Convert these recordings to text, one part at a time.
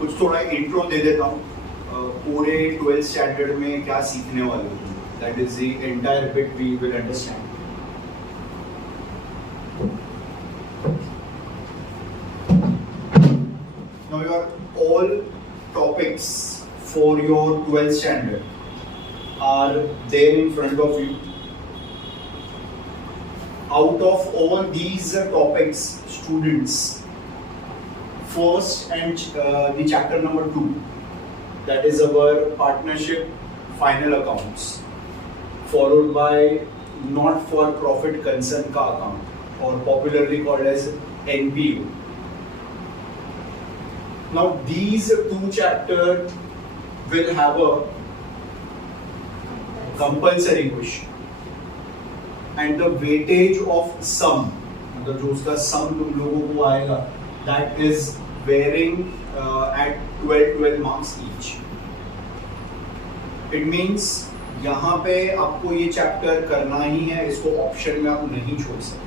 कुछ थोड़ा इंट्रो दे देता हूँ पूरे 12th स्टैंडर्ड में क्या सीखने वाले हो. That is the entire bit we will understand. Now your all topics for your 12th standard are there in front of you. Out of all these topics, students, first and the chapter number 2, that is our partnership final accounts, followed by not for profit concern ka account or popularly called as NPU. Now these two chapters will have a compulsory question and the weightage of sum, मतलब जो उसका sum तुम लोगों को आएगा, that is varying at 12 marks each. It means यहाँ पे आपको ये चैप्टर करना ही है, इसको ऑप्शन में आप नहीं छोड़ सकते.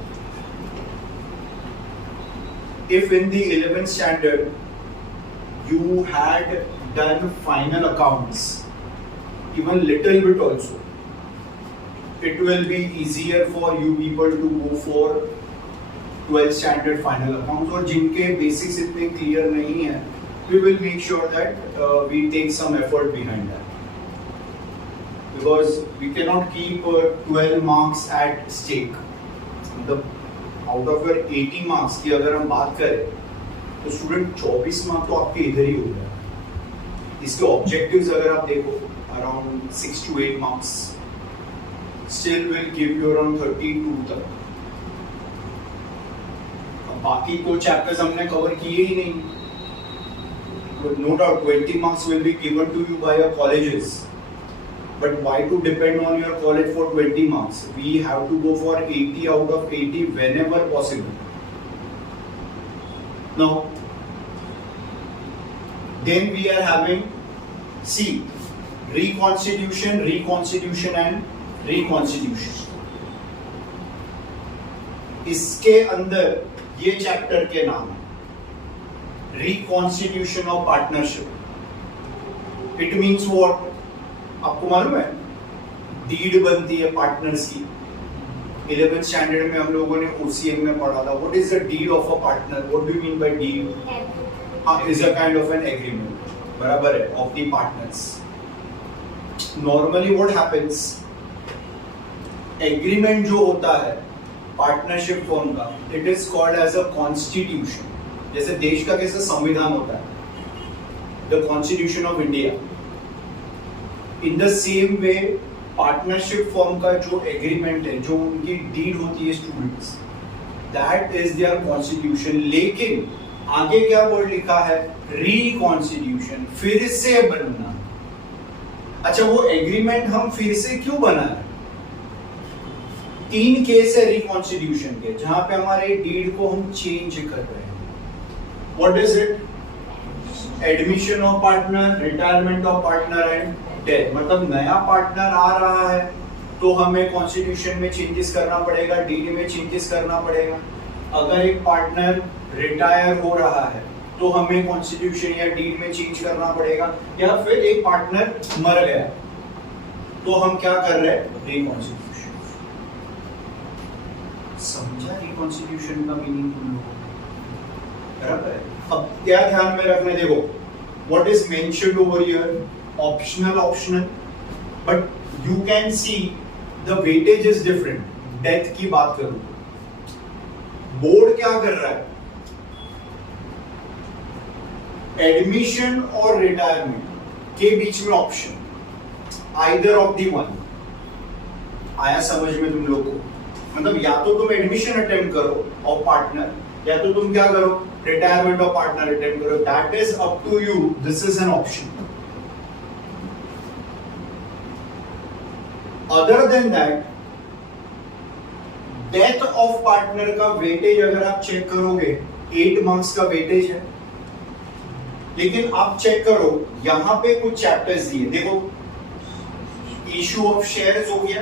If in the 11th standard you had done final accounts, even little bit also, it will be easier for you people to go for 12th standard final accounts. और जिनके basics इतने clear नहीं है, we will make sure that we take some effort behind that, because we cannot keep 12 marks at stake. मतलब out of your 80 marks की अगर हम बात करें तो स्टूडेंट 24 मार्क तो आपके इधर ही हो गया. इसके ऑब्जेक्टिव्स अगर आप देखो around 6 to 8 marks still will give you around 32 तक. अब बाकी तो चैप्टर्स हमने कवर किए ही नहीं. No doubt 20 marks will be given to you by your colleges, but why to depend on your college for 20 marks? We have to go for 80 out of 80 whenever possible. Now, then we are having reconstitution and reconstitution. इसके अंदर ये chapter के नाम है reconstitution of partnership. It means what? आपको मालूम है deed बनती है पार्टनर्स की. 11th स्टैंडर्ड में हम लोगों ने OCM में पढ़ा था. What is the deed of a partner? What do you mean by deed? Is a kind of an agreement, बराबर है, of the partners. Normally what happens, agreement जो होता है पार्टनरशिप फॉर्म का, it is called as a constitution. जैसे देश का कैसे संविधान होता है, the constitution of India. In the same way partnership firm का जो एग्रीमेंट है, जो उनकी डीड होती है students, that is their constitution. लेकिन आगे क्या वर्ड लिखा है? रिकॉन्स्टिट्यूशन, फिर से बनना. अच्छा, वो एग्रीमेंट हम फिर से क्यों बना है? 3 केस है रिकॉन्स्टिट्यूशन के, जहां पे हमारे डीड को हम चेंज कर रहे हैं. What is it? Admission of partner, retirement of partner and death. मतलब नया पार्टनर आ रहा है तो हमें कॉन्स्टिट्यूशन में चेंजेस करना पड़ेगा, डीड में चेंजेस करना पड़ेगा. अगर एक पार्टनर रिटायर हो रहा है तो हमें कॉन्स्टिट्यूशन या डीड में चेंज करना पड़ेगा. या फिर एक पार्टनर मर गया तो हम क्या कर रहे हैं? रिकॉन्स्टिट्यूशन. समझा रिकॉन्स्टिट्यूशन का मीनिंग तुम लोगों को? बराबर है. अब क्या ध्यान में रखना, देखो what is mentioned over here, optional, but you can see the weightage is different. Death की बात करूं, बोर्ड क्या कर रहा है? एडमिशन और रिटायरमेंट के बीच में option, either of the one. आया समझ में तुम लोग को? मतलब या तो तुम एडमिशन अटेम्प्ट करो ऑफ पार्टनर, या तो तुम क्या करो? रिटायरमेंट ऑफ पार्टनर अटेम्प्ट करो. That is up to you. This is an option. Other than that, death of partner का वेटेज अगर आप चेक करोगे 8 मार्क्स का वेटेज है. लेकिन आप चेक करो यहां पे कुछ चैप्टर्स दिए, देखो इशू ऑफ शेयर्स हो गया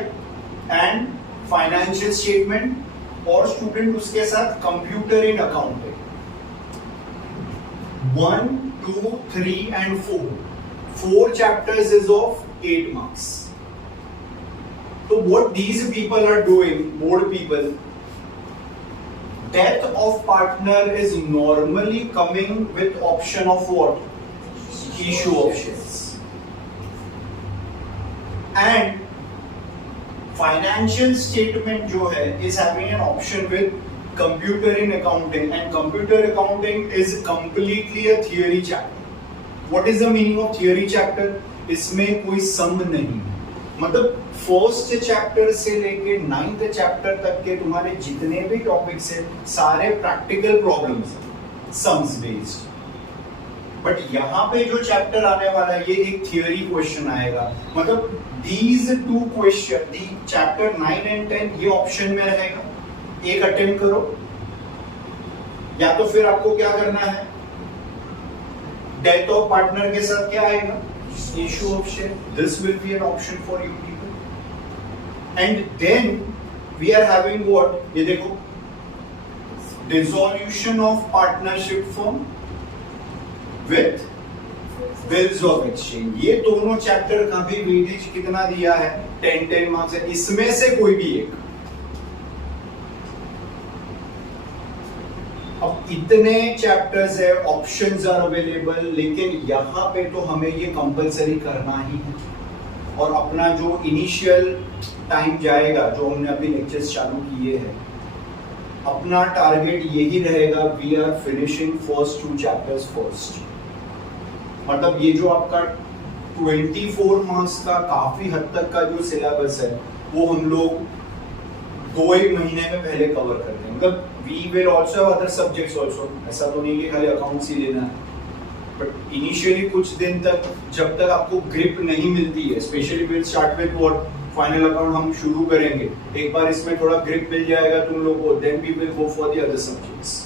एंड फाइनेंशियल स्टेटमेंट, और स्टूडेंट उसके साथ computer in accounting. 1, 2, 3 and 4. 4 chapters is of 8 marks. So what these people are doing, board people, death of partner is normally coming with option of what? Issue of shares. And financial statement जो है is having an option with computer in accounting, and computer accounting is completely a theory chapter. What is the meaning of theory chapter? इसमें कोई सम नहीं, मतलब first chapter से लेके 9th chapter तक के तुम्हारे जितने भी टॉपिक्स है सारे practical problems, sums based. But यहाँ पे जो चैप्टर आने वाला है ये एक थियोरी क्वेश्चन आएगा, मतलब these two question, the chapter 9 and 10 ये ऑप्शन में रहेगा, एक अटेम्प्ट करो, या तो फिर आपको क्या करना है, डेथ ऑफ पार्टनर के साथ क्या आएगा, issue of share. This will be an option for you people. And then we are having what, ये देखो, dissolution of partnership firm with bills of exchange. ये दोनों चैप्टर का भी वेटेज कितना दिया है, 10 मार्क्स है, इसमें से कोई भी एक। अब इतने चैप्टर्स है, ऑप्शंस आर अवेलेबल, लेकिन यहाँ पे तो हमें ये कंपलसरी करना ही है। और अपना जो इनिशियल टाइम जाएगा, जो हमने अभी लेक्चर्स चालू किए हैं, अपना टारगेट यही रहेगा, we are finishing first 2 chapters first. मतलब ये जो आपका 24 मार्क्स का काफी हद तक का जो सिलेबस है वो हम लोग 2-1 महीने में पहले कवर कर देंगे। मतलब we will also have other subjects also, ऐसा तो नहीं कि खाली अकाउंट्स ही लेना है, बट इनिशियली कुछ दिन तक जब तक आपको ग्रिप नहीं मिलती है, specially will start with what, final account हम शुरू करेंगे, एक बार इसमें थोड़ा ग्रिप मिल जाएगा तुम लोग को, then we will go for the other subjects.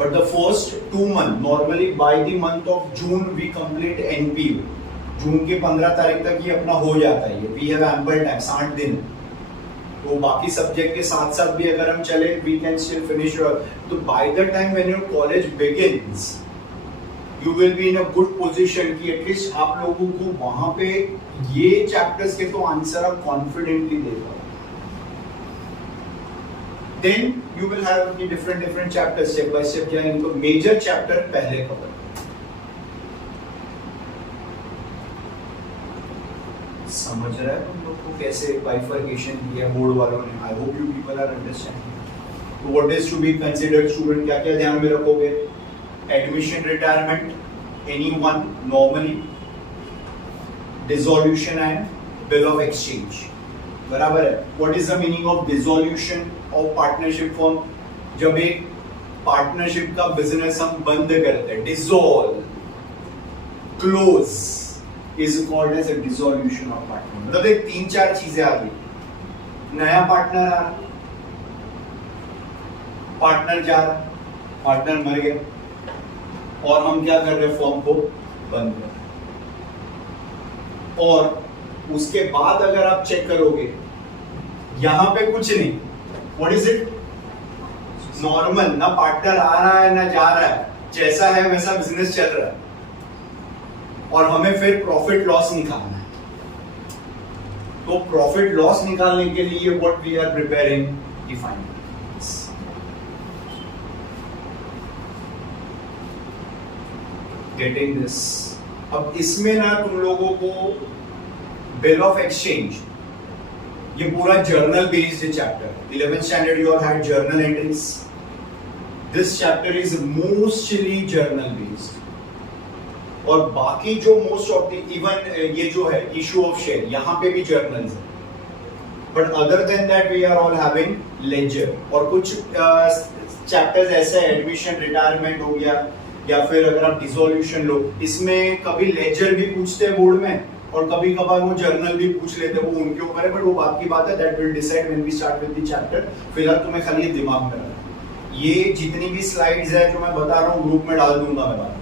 But the first 2 months, normally by the month of June we complete NPU. जून के 15 तारीख तक ये अपना हो जाता है, we have ample time, 60 दिन। तो बाकी सब्जेक्ट के साथ साथ भी अगर हम चले, we can still finish your, तो by the time when your college begins, you will be in a good position कि एटलीस्ट आप लोगों को वहां पे ये चैप्टर्स के तो आंसर आप कॉन्फिडेंटली दे पाओ। Then you will have different chapters step by step जाएंगे, तो मेजर चैप्टर पहले कवर। समझ रहा है तुम लोग को कैसे बाइफर्केशन किया बोर्ड वालों ने? I hope you people are understanding. तो what is to be considered student, क्या क्या ध्यान में रखोगे? Admission, retirement, anyone normally, dissolution and bill of exchange, बराबर है। What is the meaning of dissolution of partnership form? जब एक पार्टनरशिप का बिजनेस हम बंद करते हैं, dissolve, close is called as a dissolution of partner. मतलब एक 3-4 चीजें आ गई, नया पार्टनर आ रहा, पार्टनर जा रहा, पार्टनर मर गया, और हम क्या कर रहे हैं, फॉर्म को बंद कर। और उसके बाद अगर आप चेक करोगे यहां पे कुछ नहीं, व्हाट इज इट, नॉर्मल, ना पार्टनर आ रहा है ना जा रहा है, जैसा है वैसा बिजनेस चल रहा है, और हमें फिर प्रॉफिट लॉस निकालना है। तो प्रॉफिट लॉस निकालने के लिए what we are preparing, define, getting this. अब इसमें ना तुम लोगों को बिल ऑफ एक्सचेंज, ये पूरा journal based chapter, 11th standard you had journal entries, this chapter is mostly journal based. और बाकी जो मोस्ट ऑफ द, इवन ये जो है इशू ऑफ शेयर, यहाँ पे भी जर्नल्स है, but other than that we are all having ledger. और कुछ चैप्टर्स ऐसे, एडमिशन, रिटायरमेंट हो गया, या फिर अगर आप डिसॉल्यूशन लो, इसमें कभी लेजर भी पूछते हैं बोर्ड में, और कभी कभार वो जर्नल भी पूछ लेते हैं, वो उनके ऊपर है, बट वो बात की बात है, that will decide when we start with the chapter. फिलहाल तुम्हें खाली ये दिमाग में रखना। ये जितनी भी स्लाइड्स है जो मैं बता रहा हूँ ग्रुप में डाल दूंगा मैं बाद में,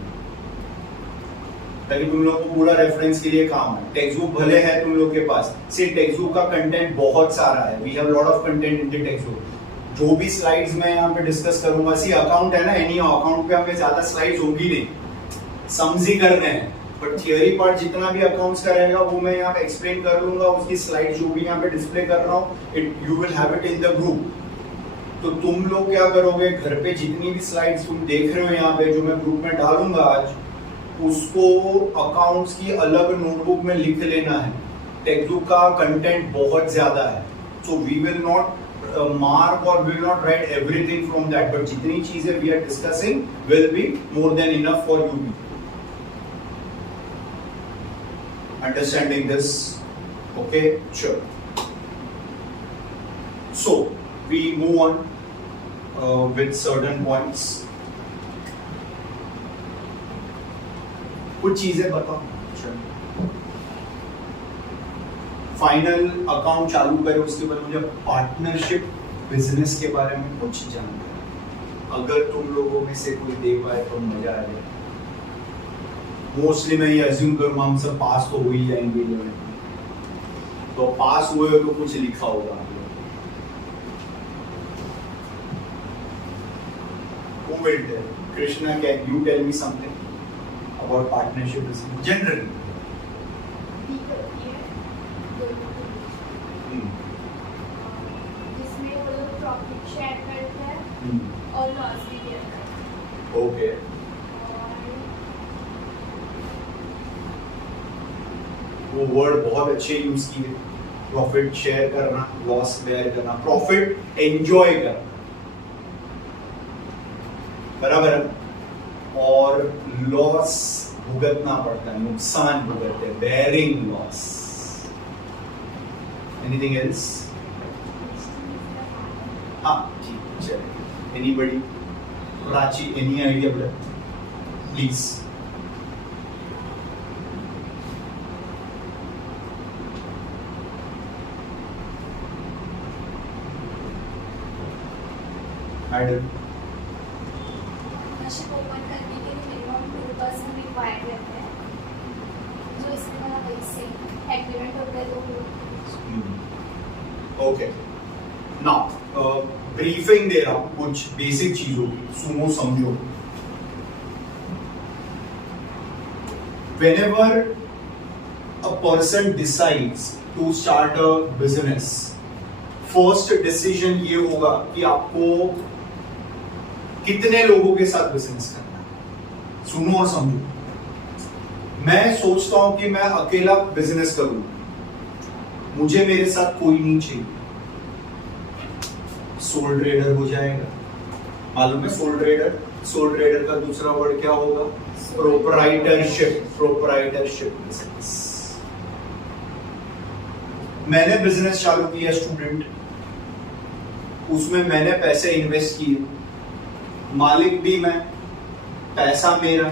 ताकि तुम लोग को पूरा रेफरेंस के लिए काम है। टेक्स्ट बुक भले है तुम लोग के पास, सिर्फ टेक्स्ट बुक का कंटेंट बहुत सारा है, we have lot of content in the textbook. जो भी स्लाइड्स मैं यहाँ पे डिस्कस करूंगा, सी अकाउंट है ना, एनी अकाउंट पे हमें ज्यादा स्लाइड्स होगी नहीं, सम्स ही करने हैं, बट थियरी पार्ट जितना भी अकाउंट्स का रहेगा वो मैं यहाँ पे एक्सप्लेन कर लूंगा। उसकी स्लाइड जो भी यहाँ पे डिस्प्ले कर रहा हूँ, it you will have it in the group. तो तुम लोग क्या करोगे, घर पे जितनी भी स्लाइड्स तुम देख रहे हो यहाँ पे जो मैं ग्रुप में डालूंगा आज, उसको अकाउंट्स की अलग नोटबुक में लिख लेना है। टेक्स्ट बुक का कंटेंट बहुत ज्यादा है, so we will not mark or will not write everything from that, but जितनी चीजें we are discussing will be more than enough for you. Understanding this? Okay, sure. So we move on with certain points. कुछ चीजें बताओ। Final account चालू करें उसके बाद मुझे पार्टनरशिप बिजनेस के बारे में कुछ जानना है। अगर तुम लोगों में से कोई दे पाए तो मजा आ जाए। मोस्टली मैं ये अज्यूम करूंगा हम सब पास तो हो ही जाएंगे, तो पास हुए हो तो कुछ लिखा होगा। Who will tell? Krishna, can you tell me something about partnership business generally? जिसमें वो लोग प्रॉफिट शेयर करते हैं और लॉस भी बेयर करते हैं। ओके, वो वर्ड बहुत अच्छे यूज किए, प्रॉफिट शेयर करना, लॉस बेयर करना, प्रॉफिट एंजॉय करना, बराबर है, और लॉस भुगतना पड़ता है, नुकसान भुगतते हैं, बेयरिंग लॉस। Anything else? हाँ ठीक, चलिए। Anybody? Prachi, any idea please? Madam, partnership open करने के लिए मिनिमम 2% रिक्वायर्ड रहते हैं, जो इसमें वाला वही सेम एग्रीमेंट होता है तो ओके। नाउ ब्रीफिंग दे रहा हूं कुछ बेसिक चीजों की, सुनो समझो। Whenever a person decides to start a business, first decision ये होगा कि आपको कितने लोगों के साथ बिजनेस करना है। सुनो और समझो। मैं सोचता हूं कि मैं अकेला बिजनेस करूं, मुझे मेरे साथ कोई नहीं चाहिए। सोल ट्रेडर हो जाएगा, मालूम है सोल ट्रेडर? सोल ट्रेडर का दूसरा वर्ड क्या होगा? प्रोप्राइटरशिप। Proprietorship business. मैंने बिजनेस चालू किया स्टूडेंट, उसमें मैंने पैसे इन्वेस्ट किए, मालिक भी मैं, पैसा मेरा,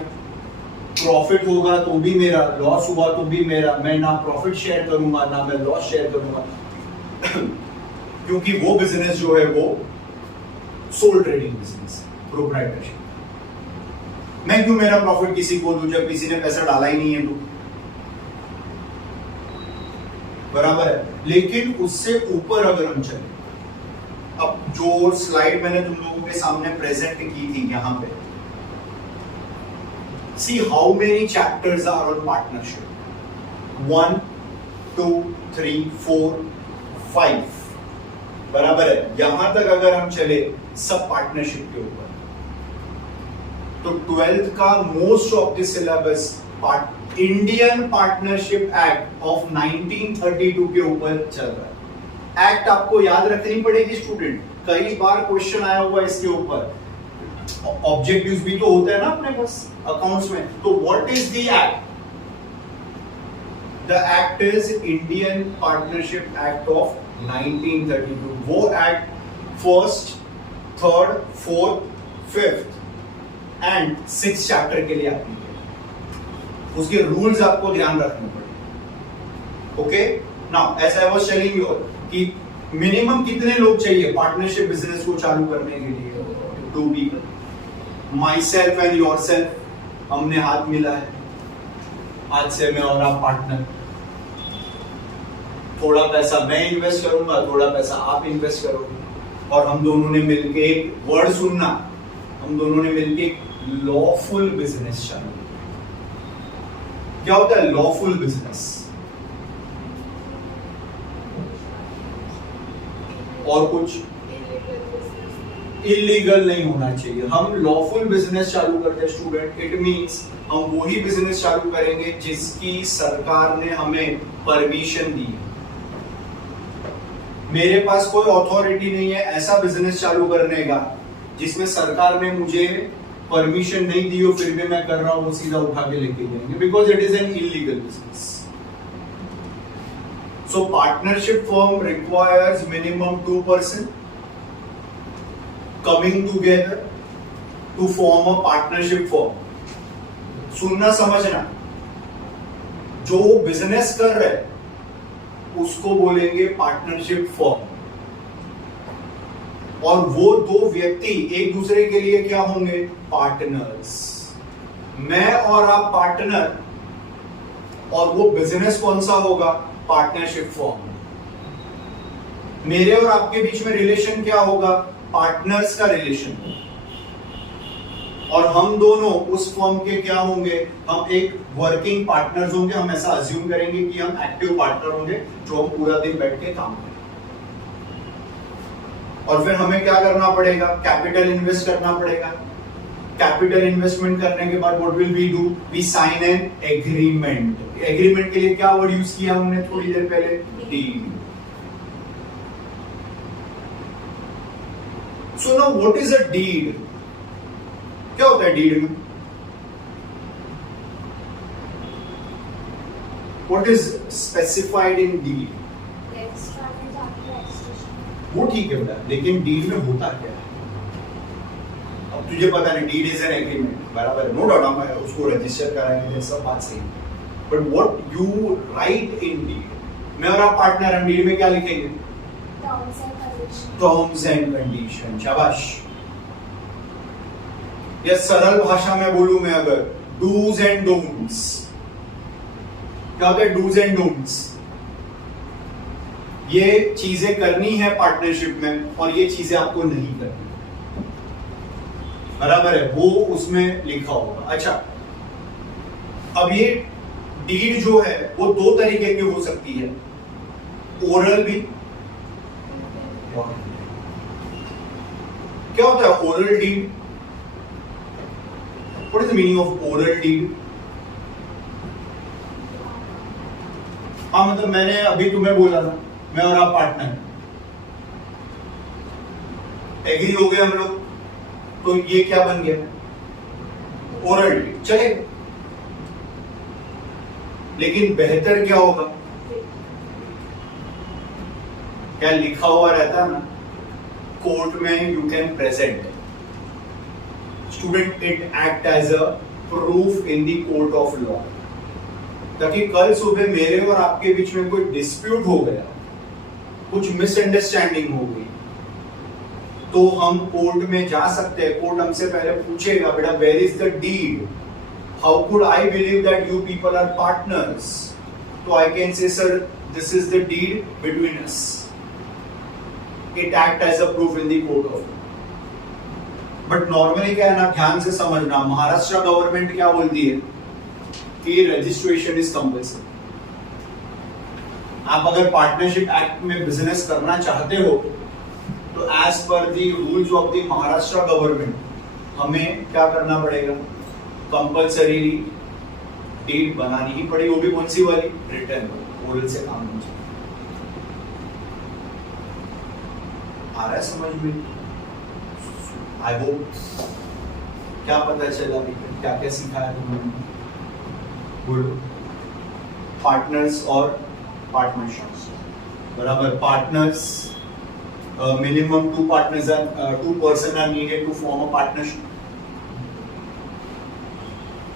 प्रॉफिट होगा तो भी मेरा, लॉस हुआ तो भी मेरा। मैं ना प्रॉफिट शेयर करूंगा ना मैं लॉस शेयर करूंगा क्योंकि वो बिजनेस जो है वो सोल ट्रेडिंग बिजनेस, प्रोप्राइटरशिप। मैं क्यों मेरा प्रॉफिट किसी को दूं जब किसी ने पैसा डाला ही नहीं है? तो बराबर है। लेकिन उससे ऊपर अगर हम चले, अब जो स्लाइड मैंने तुम लोगों के सामने प्रेजेंट की थी यहां पे, see how many chapters are on partnership? 1 2 3 4 5, बराबर है। यहां तक अगर हम चले सब पार्टनरशिप के ऊपर, तो 12th का most of the syllabus Indian partnership act of 1932 के ऊपर चल रहा है। एक्ट आपको याद रखनी पड़ेगी स्टूडेंट, कई बार क्वेश्चन आया हुआ इसके ऊपर। ऑब्जेक्टिव्स भी तो होता है ना अपने पास अकाउंट्स में। तो what is the act? The act is Indian partnership act of 1932। वो act 1st, 3rd, 4th, 5th and 6th chapter के लिए आती है। उसके रूल्स आपको ध्यान रखने पड़ेंगे। Okay, now as I was telling you कि मिनिमम कितने लोग चाहिए पार्टनरशिप बिजनेस को चालू करने के लिए? 2 people, my self and your self. हमने हाथ मिला है, आज से मैं और आप पार्टनर। थोड़ा पैसा मैं इन्वेस्ट करूंगा, थोड़ा पैसा आप इन्वेस्ट करोगे। और हम दोनों ने मिलके एक वर्ड सुनना, हम दोनों ने मिलके एक लॉफुल बिजनेस चालू किया। क्या होता है लॉफुल बिजनेस? और कुछ इलीगल नहीं होना चाहिए। हम लॉफुल बिजनेस चालू करते हैं स्टूडेंट, इट मींस हम वही बिजनेस चालू करेंगे जिसकी सरकार ने हमें परमिशन दी। मेरे पास कोई अथॉरिटी नहीं है ऐसा बिजनेस चालू करने का जिसमें सरकार ने मुझे परमिशन नहीं दी हो, फिर भी मैं कर रहा हूं, वो सीधा उठा के लेके जाएंगे, because it is an illegal business. So partnership firm requires minimum 2 person coming together to form a partnership firm. सुनना समझना, जो बिजनेस कर रहे हैं उसको बोलेंगे पार्टनरशिप फर्म, और वो दो व्यक्ति एक दूसरे के लिए क्या होंगे? पार्टनर्स। मैं और आप पार्टनर, और वो बिजनेस कौन सा होगा? Partnership form. मेरे और आपके बीच में रिलेशन क्या होगा? पार्टनर्स का रिलेशन होगा, और हम दोनों उस फॉर्म के क्या होंगे? हम एक वर्किंग पार्टनर्स होंगे। हम ऐसा अज्यूम करेंगे कि हम एक्टिव पार्टनर होंगे जो हम पूरा दिन बैठ के काम करेंगे। और फिर हमें क्या करना पड़ेगा? कैपिटल इन्वेस्ट करना पड़ेगा। कैपिटल इन्वेस्टमेंट करने के बाद what will we do? We sign an agreement. Agreement के लिए क्या वर्ड यूज किया हमने थोड़ी देर पहले? Deed. So now what is a deed? क्या होता है डीड में? What is specified in deed? वो ठीक है बेटा, लेकिन डीड में होता क्या है? अब तुझे पता नहीं, डीड इज एन एग्रीमेंट, बराबर, नो डाउट, हम उसको रजिस्टर कराएंगे, सब बात सही, but what you write in deed? मैं और आप पार्टनर, हम डीड में क्या लिखेंगे? Terms and condition. शाबाश। या सरल भाषा में बोलूं मैं अगर, डूज एंड डोंट्स। क्या होता है डूज एंड डोंट्स? ये चीजें करनी है पार्टनरशिप में और ये चीजें आपको नहीं करनी, बराबर है, वो उसमें लिखा होगा। अच्छा, अब ये डीड जो है वो दो तरीके की हो सकती है, ओरल भी। क्या होता है oral deed? What is the meaning of oral deed? हाँ, मतलब मैंने अभी तुम्हें बोला था, मैं और आप पार्टनर, एग्री हो गए हम लोग, तो ये क्या बन गया? ओरल डीड चलेगा। लेकिन बेहतर क्या होगा? क्या लिखा हुआ रहता है ना कोर्ट में, you can present student, it act as a proof in the court of law, ताकि कल सुबह मेरे और आपके बीच में कोई डिस्प्यूट हो गया, कुछ मिसअंडरस्टैंडिंग हो गई, तो हम कोर्ट में जा सकते हैं। कोर्ट हमसे पहले पूछेगा, बेटा where is the deed? How could I believe that you people are partners? तो I can say sir this is the deed between us. It act as a proof in the court of law. But normally क्या है ना, ध्यान से समझना, Maharashtra government क्या बोलती है कि रजिस्ट्रेशन इज कंपल्सरी। आप अगर पार्टनरशिप एक्ट में बिजनेस करना चाहते हो तो as per the rules of the Maharashtra government हमें क्या करना पड़ेगा? कंपल्सरी डीड बनानी ही पड़ेगी। वो भी कौन सी वाली? रिटर्न, ओरल से काम नहीं चलेगा। आ रहा है समझ में? I hope. क्या पता चला अभी क्या क्या सिखाया तुमने? गुड। पार्टनर्स और पार्टनरशिप्स, बराबर। Partners, minimum 2 partners are 2 person are needed to form a partnership,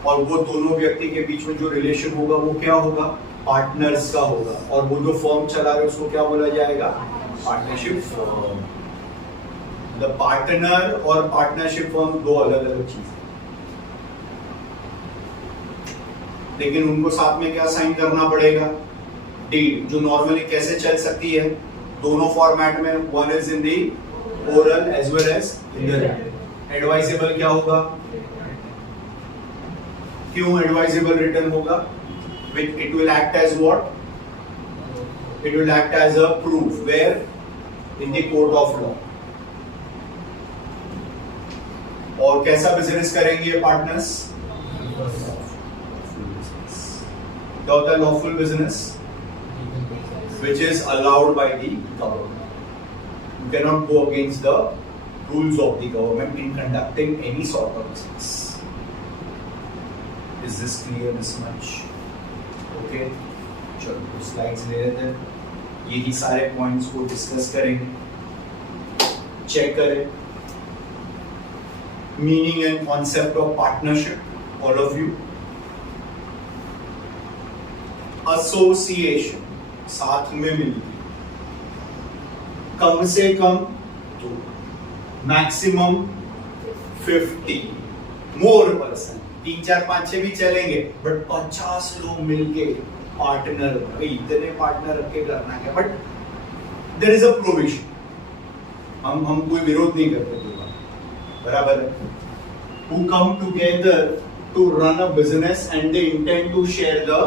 और वो दोनों व्यक्ति के बीच में जो रिलेशन होगा वो क्या होगा? पार्टनर्स का होगा। और वो जो फर्म चला रहे उसको क्या बोला जाएगा? Partnership firm. द पार्टनर और पार्टनरशिप फर्म दो अलग अलग चीजें, लेकिन उनको साथ में क्या साइन करना पड़ेगा? डीड, जो नॉर्मली कैसे चल सकती है दोनों फॉर्मेट में, one is in the oral as well as in the written. Advisable क्या होगा? क्यों एडवाइजेबल रिटन होगा? It will act as what? It will act as a proof where in the court of law. और कैसा business करेंगे partners? क्या होता है lawful business? Which is allowed by the government. You cannot go against the rules of the government in conducting any sort of business. Is this clear this much? Okay. चलो slides ले लेते हैं, यही सारे points को discuss करेंगे, check करें meaning and concept of partnership all of you. Association, साथ में मिलकर, कम से कम 2, मैक्सिमम 50, मोर पर्सन, 3 4 5 6 भी चलेंगे, बट 50 लोग मिलके पार्टनर, इतने पार्टनर रख के करना है, but there is a provision, हम कोई विरोध नहीं करते, बराबर है। Who come together to run a business and they intend to share the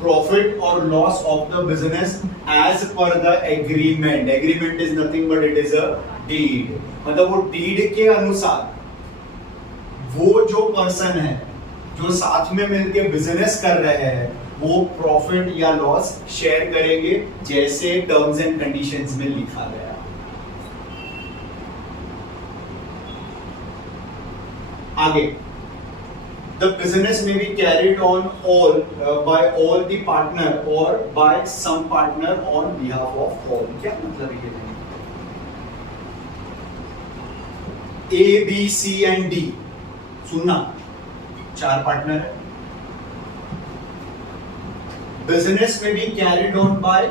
profit or loss of the business as per the agreement. Agreement is nothing but it is a deed. मतलब वो deed के अनुसार वो जो person है जो साथ में मिलके बिजनेस कर रहे हैं वो प्रॉफिट या लॉस शेयर करेंगे जैसे टर्म्स एंड कंडीशंस में लिखा गया। आगे, the business may be carried on all by all the partner or by some partner on behalf of all। क्या मतलब है ये? A, B, C and D, सुनना, 4 पार्टनर है। Business may be carried on by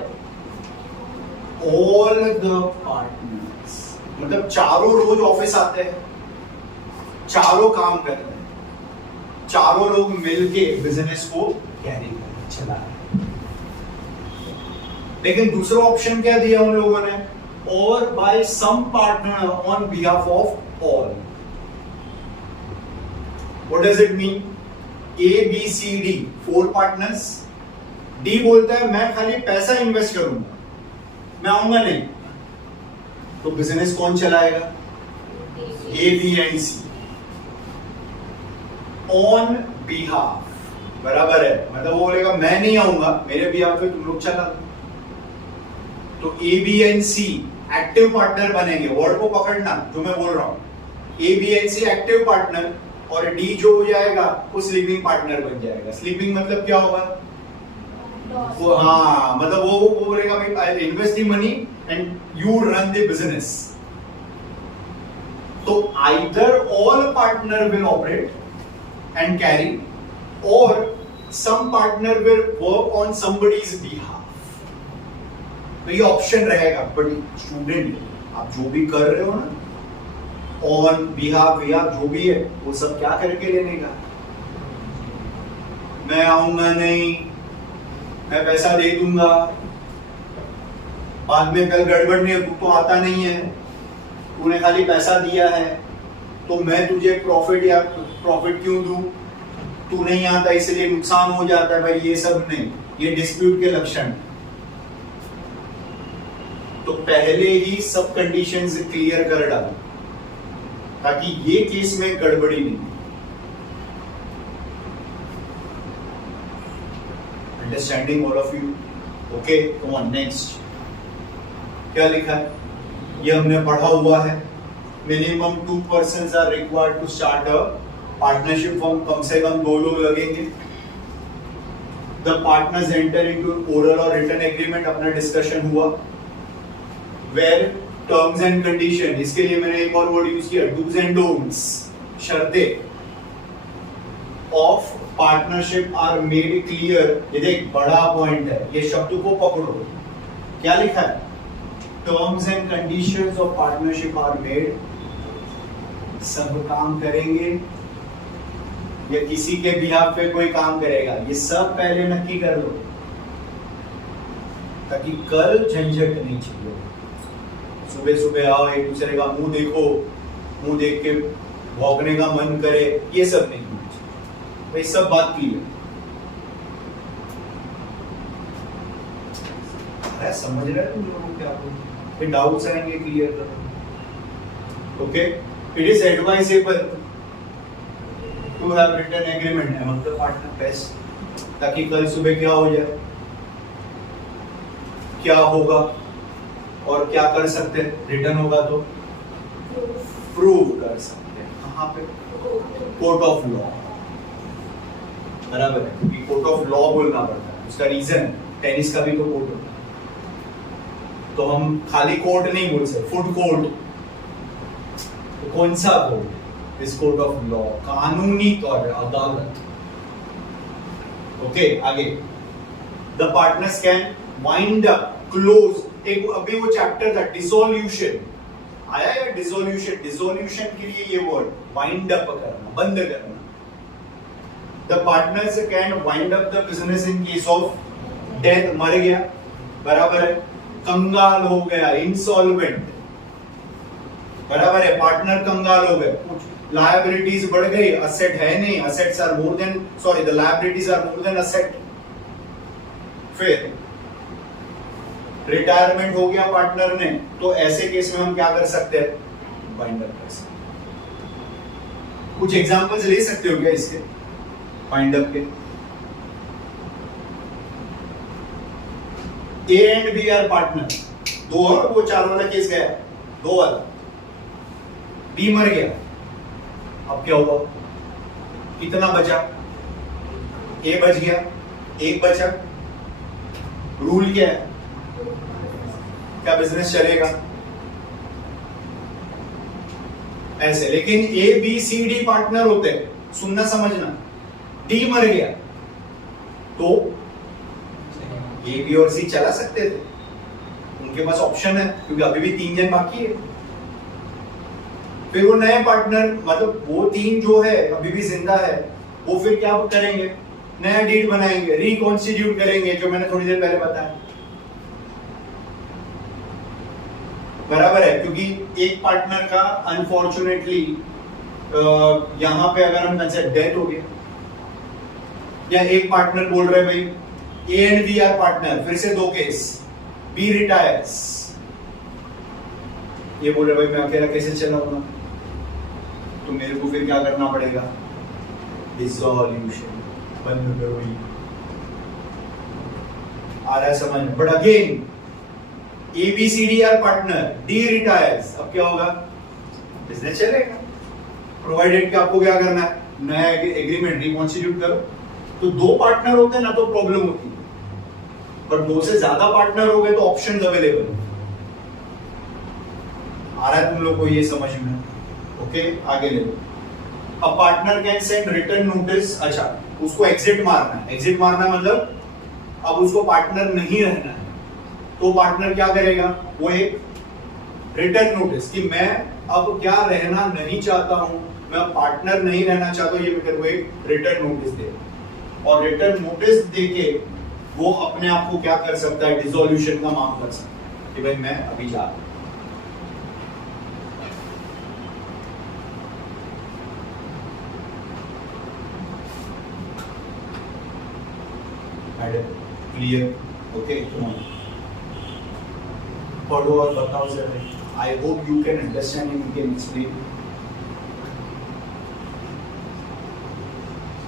all the partners, मतलब चारों रोज office आते हैं, चारों काम कर रहे हैं, चारों लोग मिलके बिजनेस को कैरी कर चला रहे हैं। लेकिन दूसरा ऑप्शन क्या दिया उन लोगों ने? और by some partner on behalf of all. What does it mean? A, B, C, D 4 partners. D बोलता है मैं खाली पैसा इन्वेस्ट करूंगा, मैं आऊंगा नहीं, तो बिजनेस कौन चलाएगा? A, B and C on behalf, बराबर है, मतलब वो बोलेगा मैं नहीं आऊंगा, मेरे बिहाफ पे तुम लोग चला। तो A B and C active partner बनेंगे, वर्ड को पकड़ना जो मैं बोल रहा हूं, A B and C active partner, और डी जो हो जाएगा वो स्लीपिंग पार्टनर बन जाएगा। स्लीपिंग मतलब क्या होगा? वो हाँ, मतलब वो बोलेगा भाई I invest the money and you run the business. तो either all partner will operate and carry or some partner will work on somebody's behalf। तो ये ऑप्शन रहेगा, बट स्टूडेंट आप जो भी कर रहे हो ना ऑन बिहाफ या जो भी है वो सब क्या करके लेने का? मैं आऊंगा नहीं, मैं पैसा दे दूंगा, बाद में कल गड़बड़ नहीं, तू तो आता नहीं है, तूने खाली पैसा दिया है तो मैं तुझे प्रॉफिट क्यों दूं? तू नहीं आता इसलिए नुकसान हो जाता है, भाई ये सब नहीं, ये डिस्प्यूट के लक्षण। तो पहले ही सब कंडीशंस क्लियर कर डालो ताकि ये केस में गड़बड़ी नहीं। Understanding all of you? Okay, come on next. क्या लिखा है? ये हमने पढ़ा हुआ है। Minimum 2 persons are required to start a partnership firm, कम से कम 2 लोग लगेंगे। The partners enter into oral or written agreement, अपना डिस्कशन हुआ, where terms and condition, इसके लिए मैंने एक और वर्ड यूज किया, do's and don'ts, शर्तें of partnership are made clear। ये देख बड़ा पॉइंट है, ये शब्द को पकड़ो। क्या लिखा है? Terms and conditions of partnership are made, सब काम करेंगे या किसी के बिहाफ पे कोई काम करेगा, ये सब पहले नक्की कर लो ताकि कल झंझट नहीं चाहिए। सुबह सुबह आओ, एक दूसरे का मुंह देखो, मुंह देख के भौंकने का मन करे, ये सब नहीं होना चाहिए भाई। सब बात क्लियर है, समझ रहे हैं तुम लोगों क्या बोल, फिर डाउट्स आएंगे क्लियर करो। Okay, it is advisable to have written agreement among the partner best, ताकि कल सुबह क्या हो जाए, क्या होगा और क्या कर सकते हैं, रिटर्न होगा तो प्रूव कर सकते हैं। कहाँ पे? कोर्ट ऑफ लॉ, बराबर है, क्योंकि कोर्ट ऑफ लॉ बोलना पड़ता है, उसका रीजन टेनिस का भी तो कोर्ट होता है, तो हम खाली कोर्ट नहीं बोल सकते, फुट कोर्ट, तो कौन सा कोर्ट? इस कोर्ट ऑफ लॉ, कानूनी तौर पर अदालत। ओके, आगे the partners can wind up, close, एक अभी वो चैप्टर था डिसोल्यूशन आया है, डिसोल्यूशन, डिसोल्यूशन के लिए ये वर्ड वाइंड अप करना, बंद करना। The partners can wind up the business in case of death, मर गया, बराबर है, कंगाल हो गया, इंसॉल्वेंट, बराबर है, पार्टनर कंगाल हो गए, कुछ लायबिलिटीज बढ़ गई, असेट है नहीं, assets are more than, sorry the liabilities are more than asset. फिर रिटायरमेंट हो गया पार्टनर ने, तो ऐसे केस में हम क्या कर सकते हैं? वाइंड अप कर सकते हैं। कुछ एग्जांपल्स ले सकते हो क्या इसके वाइंड अप के? A and B are partner, दो, और वो 4 वाला केस गया, 2 वाला, बी मर गया, अब क्या हुआ? कितना बचा? ए बच गया, 1 बचा, रूल क्या है? क्या बिजनेस चलेगा? ऐसे। लेकिन A B C D partner होते हैं, सुनना समझना, डी मर गया तो ए बी और सी चला सकते थे, उनके पास ऑप्शन है, क्योंकि अभी भी 3 जन बाकी है। फिर वो नए पार्टनर, मतलब वो 3 जो है अभी भी जिंदा है, वो फिर क्या करेंगे? नया डीड बनाएंगे, रिकॉन्स्टिट्यूट करेंगे, जो मैंने थोड़ी देर पहले बताया, बराबर है, क्योंकि एक पार्टनर का अनफॉर्चुनेटली यहां पे अगर हम कंसिडर डेथ हो गया, या एक पार्टनर बोल रहे भाई A and B are partner, फिर से 2 केस, बी रिटायर्स, ये बोल रहे भाई मैं अकेला कैसे चलाऊंगा, तो मेरे को फिर क्या करना पड़ेगा? डिसॉल्यूशन, बंद करो। आ रहा है समझ में? But again A B C D are partner, D retires, अब क्या होगा? बिजनेस चलेगा, प्रोवाइडेड कि आपको क्या करना है? नया एग्रीमेंट रिकॉन्स्टिट्यूट करो। तो 2 पार्टनर होते हैं ना तो प्रॉब्लम होती है, पर 2 से ज्यादा पार्टनर हो गए तो ऑप्शंस अवेलेबल। आ रहा है तुम लोग को ये समझ में? ओके, आगे ले लो। A partner can send return notice, अच्छा उसको एग्जिट मारना है, एग्जिट मारना मतलब अब उसको पार्टनर नहीं रहना है, तो पार्टनर क्या करेगा? वो एक रिटर्न नोटिस कि मैं अब क्या रहना नहीं चाहता हूं, मैं अब पार्टनर नहीं रहना चाहता हूं, ये मैं एक रिटर्न नोटिस दे, और रिटर्न नोटिस देके वो अपने आप को क्या कर सकता है? डिसॉल्यूशन का मांग कर सकता है कि भाई मैं अभी जा रहा हूं। क्लियर? ओके, पढ़ो और बताओ जरा। आई hope you can understand and you can explain.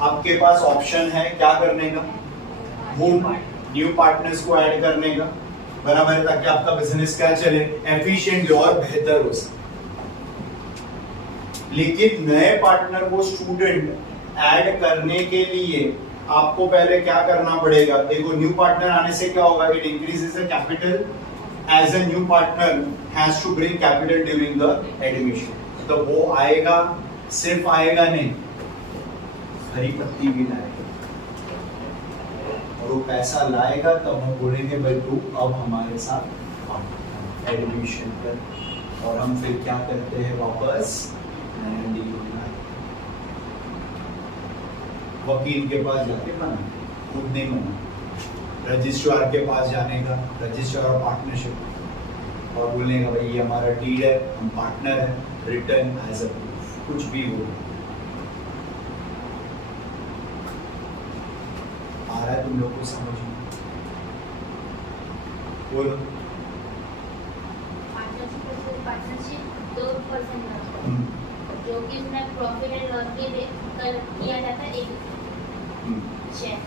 आपके पास ऑप्शन है क्या करने का? न्यू पार्टनर्स को ऐड करने का, बराबर है, ताकि आपका बिजनेस क्या चले? एफिशिएंटली और बेहतर हो सके। लेकिन नए पार्टनर को स्टूडेंट ऐड करने के लिए आपको पहले क्या करना पड़ेगा? देखो, न्यू पार्टनर आने से क्या होगा? It increases the capital as a new partner has to bring capital during the admission. तो वो आएगा, सिर्फ आएगा नहीं, हरी पत्ती भी लाएगा, और वो पैसा लाएगा तब हम बोलेंगे भाई तू अब हमारे साथ एडमिशन कर, और हम फिर क्या करते हैं? वापस वकील के पास जाके मना, खुद नहीं मना, रजिस्ट्रार के पास जाने का, रजिस्ट्रार ऑफ पार्टनरशिप, और बोलने का भाई ये हमारा डीड है, हम पार्टनर है, रिटर्न एज अ प्रूफ, कुछ भी हो। आ रहा है तुम लोग को समझ में? बोलो। पार्टनरशिप 2% जो कि इसमें प्रॉफिट एंड लॉस भी किया जाता है एक शेयर,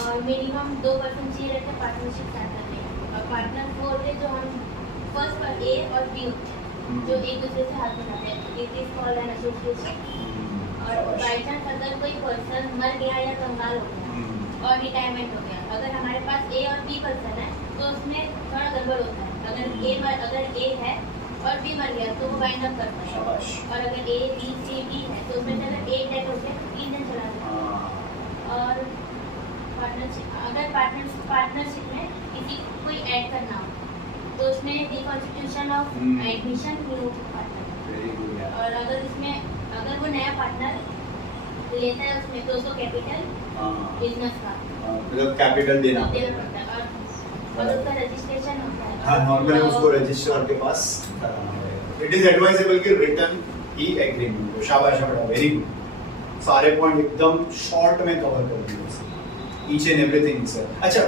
और मिनिमम 2% चाहिए रहता है पार्टनरशिप स्टार्ट करने का। और पार्टनर वो होते हैं जो हम फर्स्ट पर ए और बी होते हैं जो एक दूसरे से हाथ मिलाते हैं, it is called an association. और बाई चांस अगर कोई पर्सन मर गया या कंगाल हो गया और रिटायरमेंट हो गया, अगर हमारे पास ए और बी पर्सन है तो उसमें थोड़ा गड़बड़ होता है। अगर ए है और बी मर गया तो वो वाइंड अप करता है, और अगर ए बी सी डी है तो उसमें अगर एक डेथ हो गया तो 3 दिन चला जाता है। और अगर पार्टनरशिप में किसी को कोई ऐड करना हो तो उसमें reconstitution of admission new partner. और अगर वो नया पार्टनर लेता है उसमें तो उसको कैपिटल बिजनेस का मतलब कैपिटल देना पड़ता है, और उसका रजिस्ट्रेशन होता है। हाँ, नॉर्मली उसको रजिस्ट्रार के पास कराना पड़ेगा। इट इज एडवाइजेबल कि रिटर्न ही एग्रीमेंट हो। शाबाश बेटा, वेरी गुड। सारे पॉइंट एकदम शॉर्ट में कवर कर दिए, ईच एंड एवरीथिंग सर। अच्छा,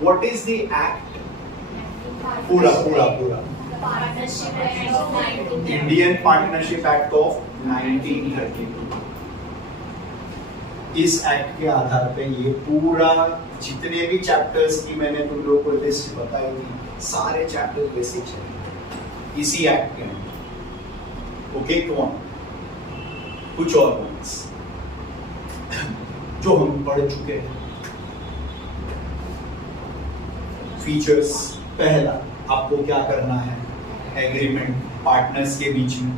व्हाट इज द एक्ट? पूरा इंडियन पार्टनरशिप एक्ट ऑफ 1932। इस एक्ट के आधार पे ये पूरा जितने भी चैप्टर्स की मैंने तुम लोगों को लिस्ट बताई थी, सारे चैप्टर बेसिक चले इसी एक्ट के अंदर। ओके, कौन कुछ और पॉइंट्स जो हम पढ़ चुके हैं। फीचर्स, पहला आपको क्या करना है, एग्रीमेंट पार्टनर्स के बीच में,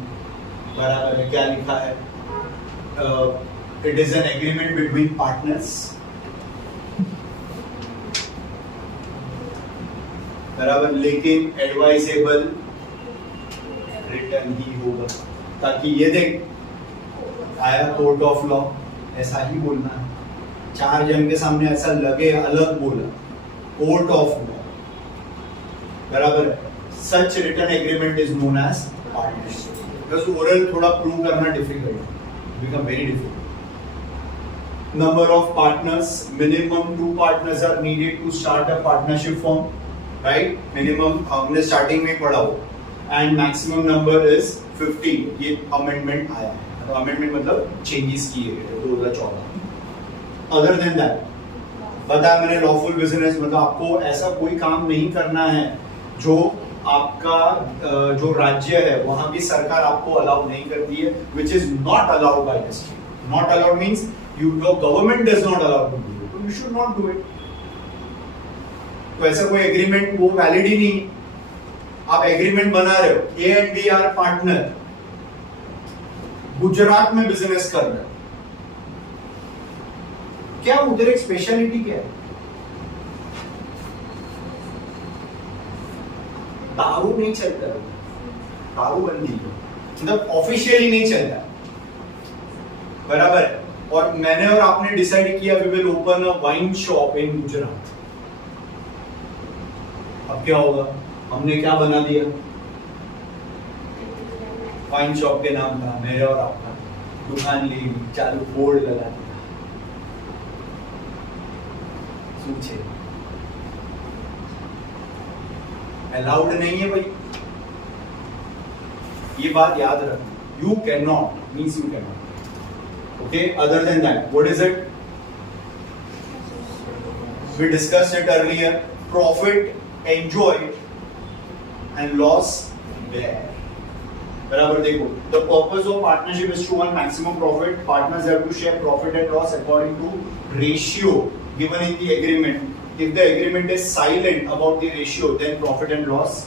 बराबर है। क्या लिखा है? It is an agreement between partners, बराबर, लेकिन एडवाइजेबल रिटर्न ही होगा, ताकि ये देख आया कोर्ट ऑफ लॉ, ऐसा ही बोलना है। 4 जन के सामने ऐसा लगे अलग बोला, कोर्ट ऑफ लॉ, बराबर है। Such written agreement is known as partnership. Because oral थोड़ा प्रूव करना difficult, become very difficult. Number of partners, minimum 2 partners are needed to start a partnership firm, right? Minimum हमने starting में पढ़ा हो, and maximum number is 50। ये amendment आया है, तो amendment मतलब changes किए गए 2014। Other than that, बताया मैंने lawful business मतलब आपको ऐसा कोई काम नहीं करना है जो आपका जो राज्य है वहां की सरकार आपको अलाउ नहीं करती है, which is not allowed by the state. Not allowed means your government does not allow to do it, so you should not do it. तो ऐसा कोई एग्रीमेंट वो वैलिड ही नहीं। आप एग्रीमेंट बना रहे हो, A and B are partner, Gujarat में बिजनेस कर रहे हो, क्या उधर एक स्पेशलिटी क्या है? दारू नहीं चलता, दारू बंदी मतलब ऑफिशियली नहीं चलता, बराबर है। और मैंने और आपने डिसाइड किया we will open a wine shop in Gujarat. अब क्या होगा? हमने क्या बना दिया? वाइन शॉप के नाम था मेरे और आपका, दुकान ली, चालू बोर्ड लगा दिया, सोचे अलाउड नहीं है भाई, ये बात याद रखना। You can not means you can not. Okay, other than that, what is it? We discussed it earlier. Profit enjoyed and loss bear. बराबर देखो, the purpose of partnership is to earn maximum profit. Partners have to share profit and loss according to ratio given in the agreement. If the agreement is silent about the ratio, then profit and loss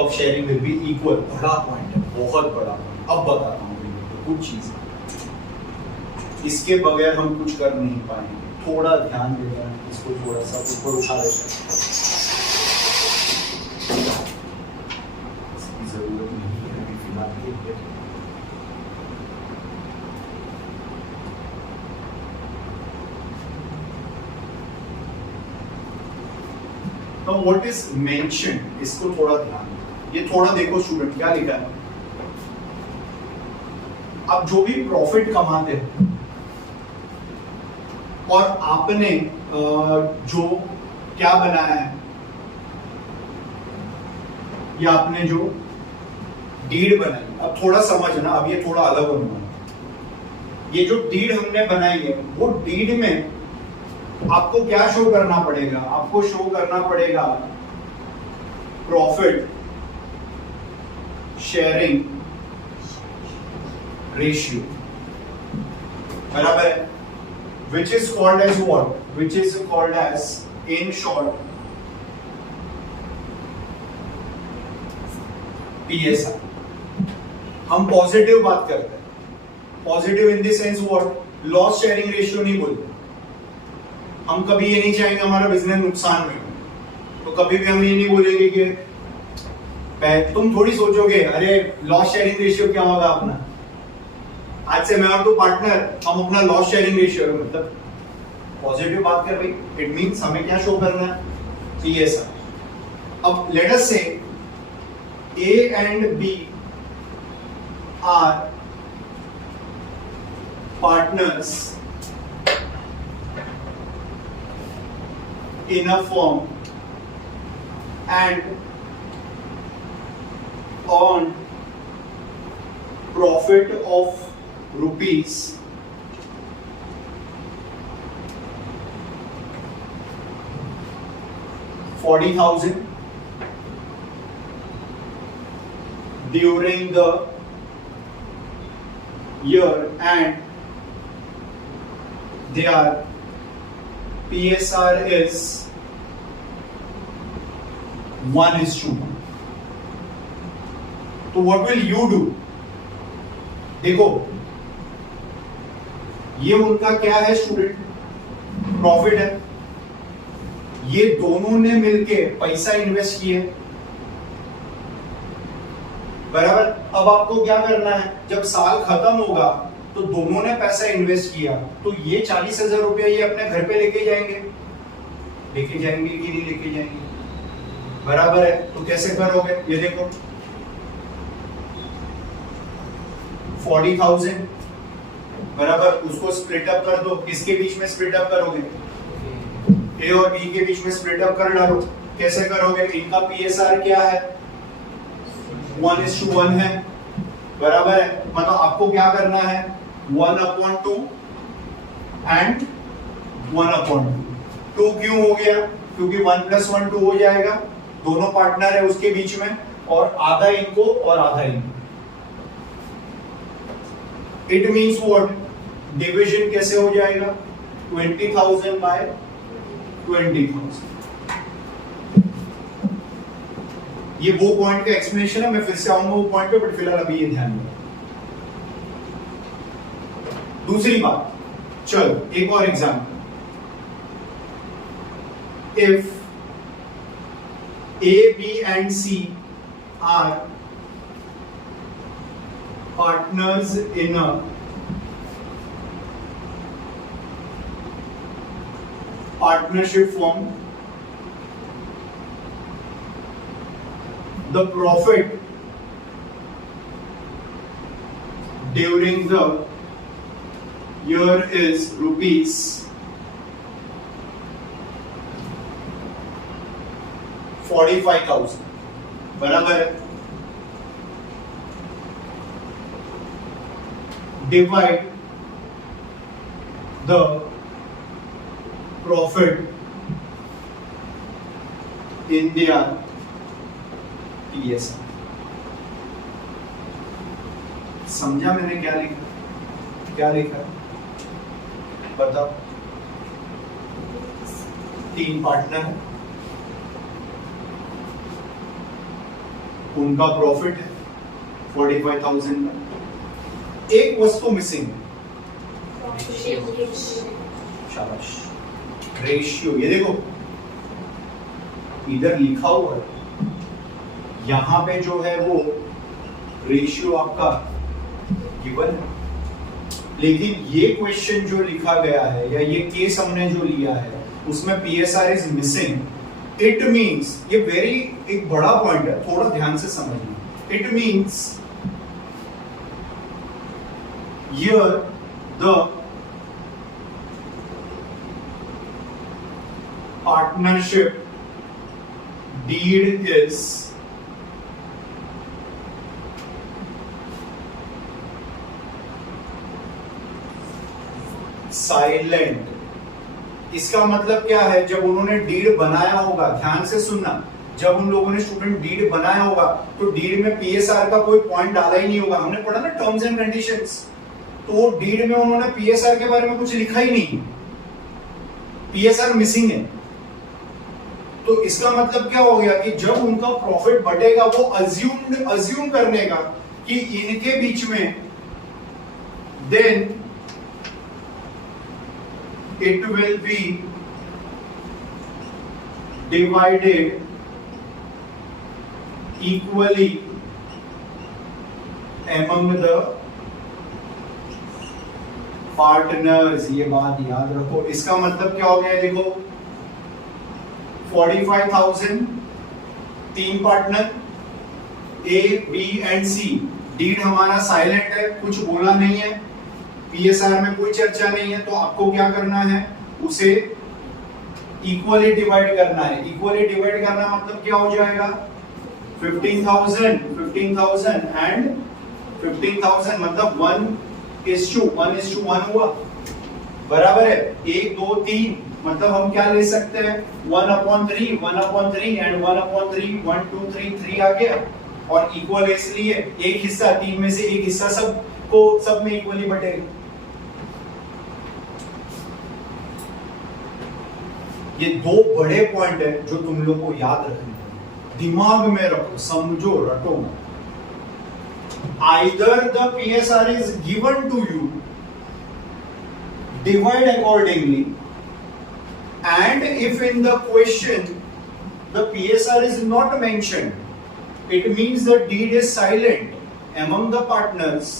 of sharing will be equal. बड़ा point है, बहुत बड़ा point। अब बताता हूँ कुछ चीज़, इसके बगैर हम कुछ कर नहीं पाएंगे। थोड़ा ध्यान देना, इसको थोड़ा सा ऊपर उठा देते हैं, इसकी जरूरत नहीं है अभी फिलहाल के लिए। Now what is mentioned, इसको थोड़ा ध्यान देना। ये थोड़ा देखो स्टूडेंट क्या लिखा है। अब जो भी प्रॉफिट कमाते हैं और आपने जो क्या बनाया है, या आपने जो डीड बनाई, अब थोड़ा समझना, अब ये थोड़ा अलग होना। ये जो डीड हमने बनाई है, वो डीड में आपको क्या शो करना पड़ेगा? आपको शो करना पड़ेगा प्रॉफिट शेयरिंग रेशियो, बराबर है, which is called as what? Which is called as, in short, PSR। हम पॉजिटिव बात करते हैं, positive in the sense what? Loss sharing ratio नहीं बोलते। हम कभी ये नहीं चाहेंगे हमारा बिजनेस नुकसान में हो, तो कभी भी हम ये नहीं बोलेंगे कि तुम थोड़ी सोचोगे अरे लॉस शेयरिंग रेशियो क्या होगा अपना, आज से मैं और तू पार्टनर, हम अपना लॉस शेयरिंग रेशियो, मतलब पॉजिटिव बात कर रही। इट मींस हमें क्या शो करना है? PSR। अब लेट अस से A and B are partners in a firm and earn profit of rupees 40,000 during the year, and their PSR is 1:1. तो what will you do? देखो ये उनका क्या है स्टूडेंट? प्रॉफिट है। ये दोनों ने मिलके पैसा इन्वेस्ट किए, बराबर। अब आपको क्या करना है? जब साल खत्म होगा तो दोनों ने पैसा इन्वेस्ट किया, तो ये 40,000 रुपया ये अपने घर पे लेके जाएंगे, लेके जाएंगे कि नहीं लेके जाएंगे? बराबर है। तो कैसे करोगे? ये देखो 40,000 बराबर, उसको स्प्लिट अप कर दो। किसके बीच में स्प्लिट अप करोगे? ए और बी के बीच में स्प्लिट अप कर डालो। कैसे करोगे? इनका PSR क्या है? 1:1 है, बराबर है। मतलब आपको क्या करना है? 1/2 एंड 1/2। 2 क्यों हो गया? क्योंकि 1 + 1 2 हो जाएगा, दोनों पार्टनर है उसके बीच में, और आधा इनको और आधा इनको। It means what? डिविजन कैसे हो जाएगा? 20,000 बाय 20,000। ये वो पॉइंट का एक्सप्लेनेशन है, मैं फिर से आऊंगा वो पॉइंट पे, बट फिलहाल अभी ये ध्यान दो। दूसरी बात, चलो एक और example. If A, B and C are partners in a partnership firm, the profit during the year is rupees 45,000, बराबर है। Divide the profit in their PSR। समझा मैंने क्या लिखा? क्या लिखा बताओ? 3 पार्टनर है, उनका प्रॉफिट है 45,000 का। एक वस्तु मिसिंग, शाबाश, रेशियो। ये देखो इधर लिखा हुआ है, यहां पे जो है वो रेशियो आपका गिवन है, लेकिन ये क्वेश्चन जो लिखा गया है या ये केस हमने जो लिया है उसमें PSR is missing, it means, ये वेरी एक बड़ा पॉइंट है, थोड़ा ध्यान से समझना। It means here the partnership deed is silent. इसका मतलब क्या है, जब उन्होंने डीड बनाया होगा, ध्यान से सुनना, जब उन लोगों ने स्टूडेंट डीड बनाया होगा तो डीड में पीएसआर का कोई पॉइंट डाला ही नहीं होगा। हमने पढ़ा ना टर्म्स एंड कंडीशंस, तो डीड में उन्होंने पीएसआर के बारे में कुछ लिखा ही नहीं, पीएसआर मिसिंग है। तो इसका मतलब क्या हो गया कि जब उनका प्रॉफिट बढ़ेगा वो अज्यूम करने का कि इनके बीच में, then it will be divided equally among the partners। ये बात याद रखो। इसका मतलब क्या हो गया, देखो 45,000 तीन partner A B and C, deed हमारा साइलेंट है, कुछ बोला नहीं है, पीएसआर में कोई चर्चा नहीं है, तो आपको क्या करना है, उसे इक्वली डिवाइड करना है। इक्वली डिवाइड करना मतलब क्या हो जाएगा, 15,000 एंड 15,000 मतलब 1:1 हुआ, बराबर है 1 2 3। मतलब हम क्या ले सकते हैं, 1/3 एंड 1/3 1 2 3 3 आ गया, और इक्वल इसलिए एक हिस्सा, तीन में से एक हिस्सा सब में इक्वली बटेगा। ये दो बड़े पॉइंट है जो तुम लोग को याद रखने हैं, दिमाग में रखो, समझो, रटो। Either the PSR is given to you, divide accordingly, and if in the question the PSR is not mentioned, it means the deed is silent among the partners,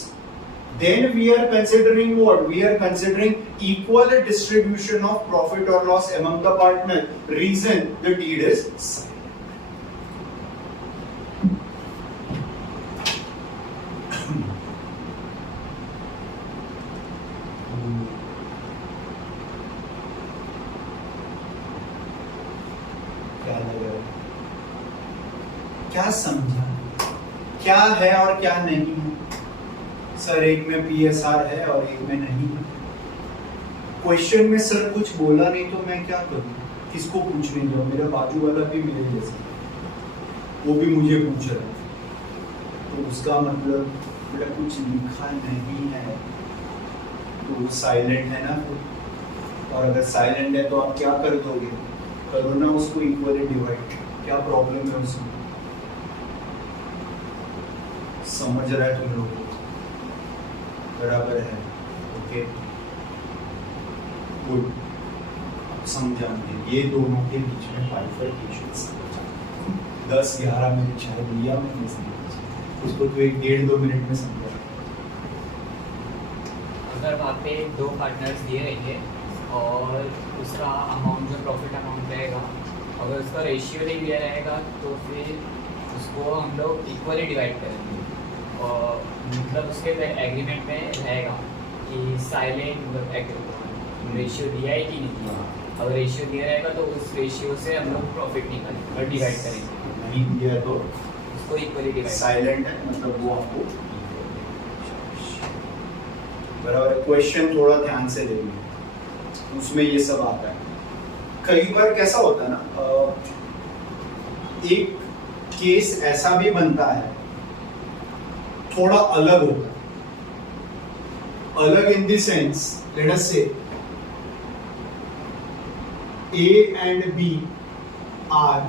then we are considering what? We are considering equal distribution of profit or loss among the partners. Reason, the deed is silent. क्या समझा, क्या है और क्या नहीं है? Sir एक में पीएसआर है और एक में नहीं है। क्वेश्चन में सर कुछ बोला नहीं तो मैं क्या करूं, किसको पूछने जाऊं? मेरा बाजू वाला भी मेरे जैसा, वो भी मुझे पूछ रहा है, तो उसका मतलब बेटा कुछ लिखा नहीं है तो साइलेंट है ना। और अगर साइलेंट है तो आप क्या कर दोगे, करो ना उसको इक्वली डिवाइड, क्या प्रॉब्लम है उसमें? समझ रहा है तुम लोग, बराबर है? ओके गुड, समझाएंगे ये दोनों के बीच में बाइफरकेशन। 10-11 मिनट शायद लिया मैंने समझा, उसको तो 1-1.5-2 मिनट में समझा। अगर वहाँ पे 2 पार्टनर्स दिए रहेंगे और उसका अमाउंट जो प्रॉफिट अमाउंट रहेगा, अगर उसका रेशियो नहीं दिया रहेगा तो फिर उसको हम लोग इक्वली डिवाइड करेंगे। और मतलब उसके एग्रीमेंट में रहेगा कि साइलेंट रेशियो दिया है कि नहीं दिया। अगर रेशियो दिया रहेगा तो उस रेशियो से हम लोग प्रॉफिट निकालेंगे और डिवाइड करेंगे। नहीं दिया तो उसको इक्वली डिवाइड, साइलेंट है मतलब वो आपको बराबर। क्वेश्चन थोड़ा ध्यान से देखिए, उसमें ये सब आता है। कई बार कैसा होता है ना, एक केस ऐसा भी बनता है थोड़ा अलग होता है, अलग in the sense, let us से A and B are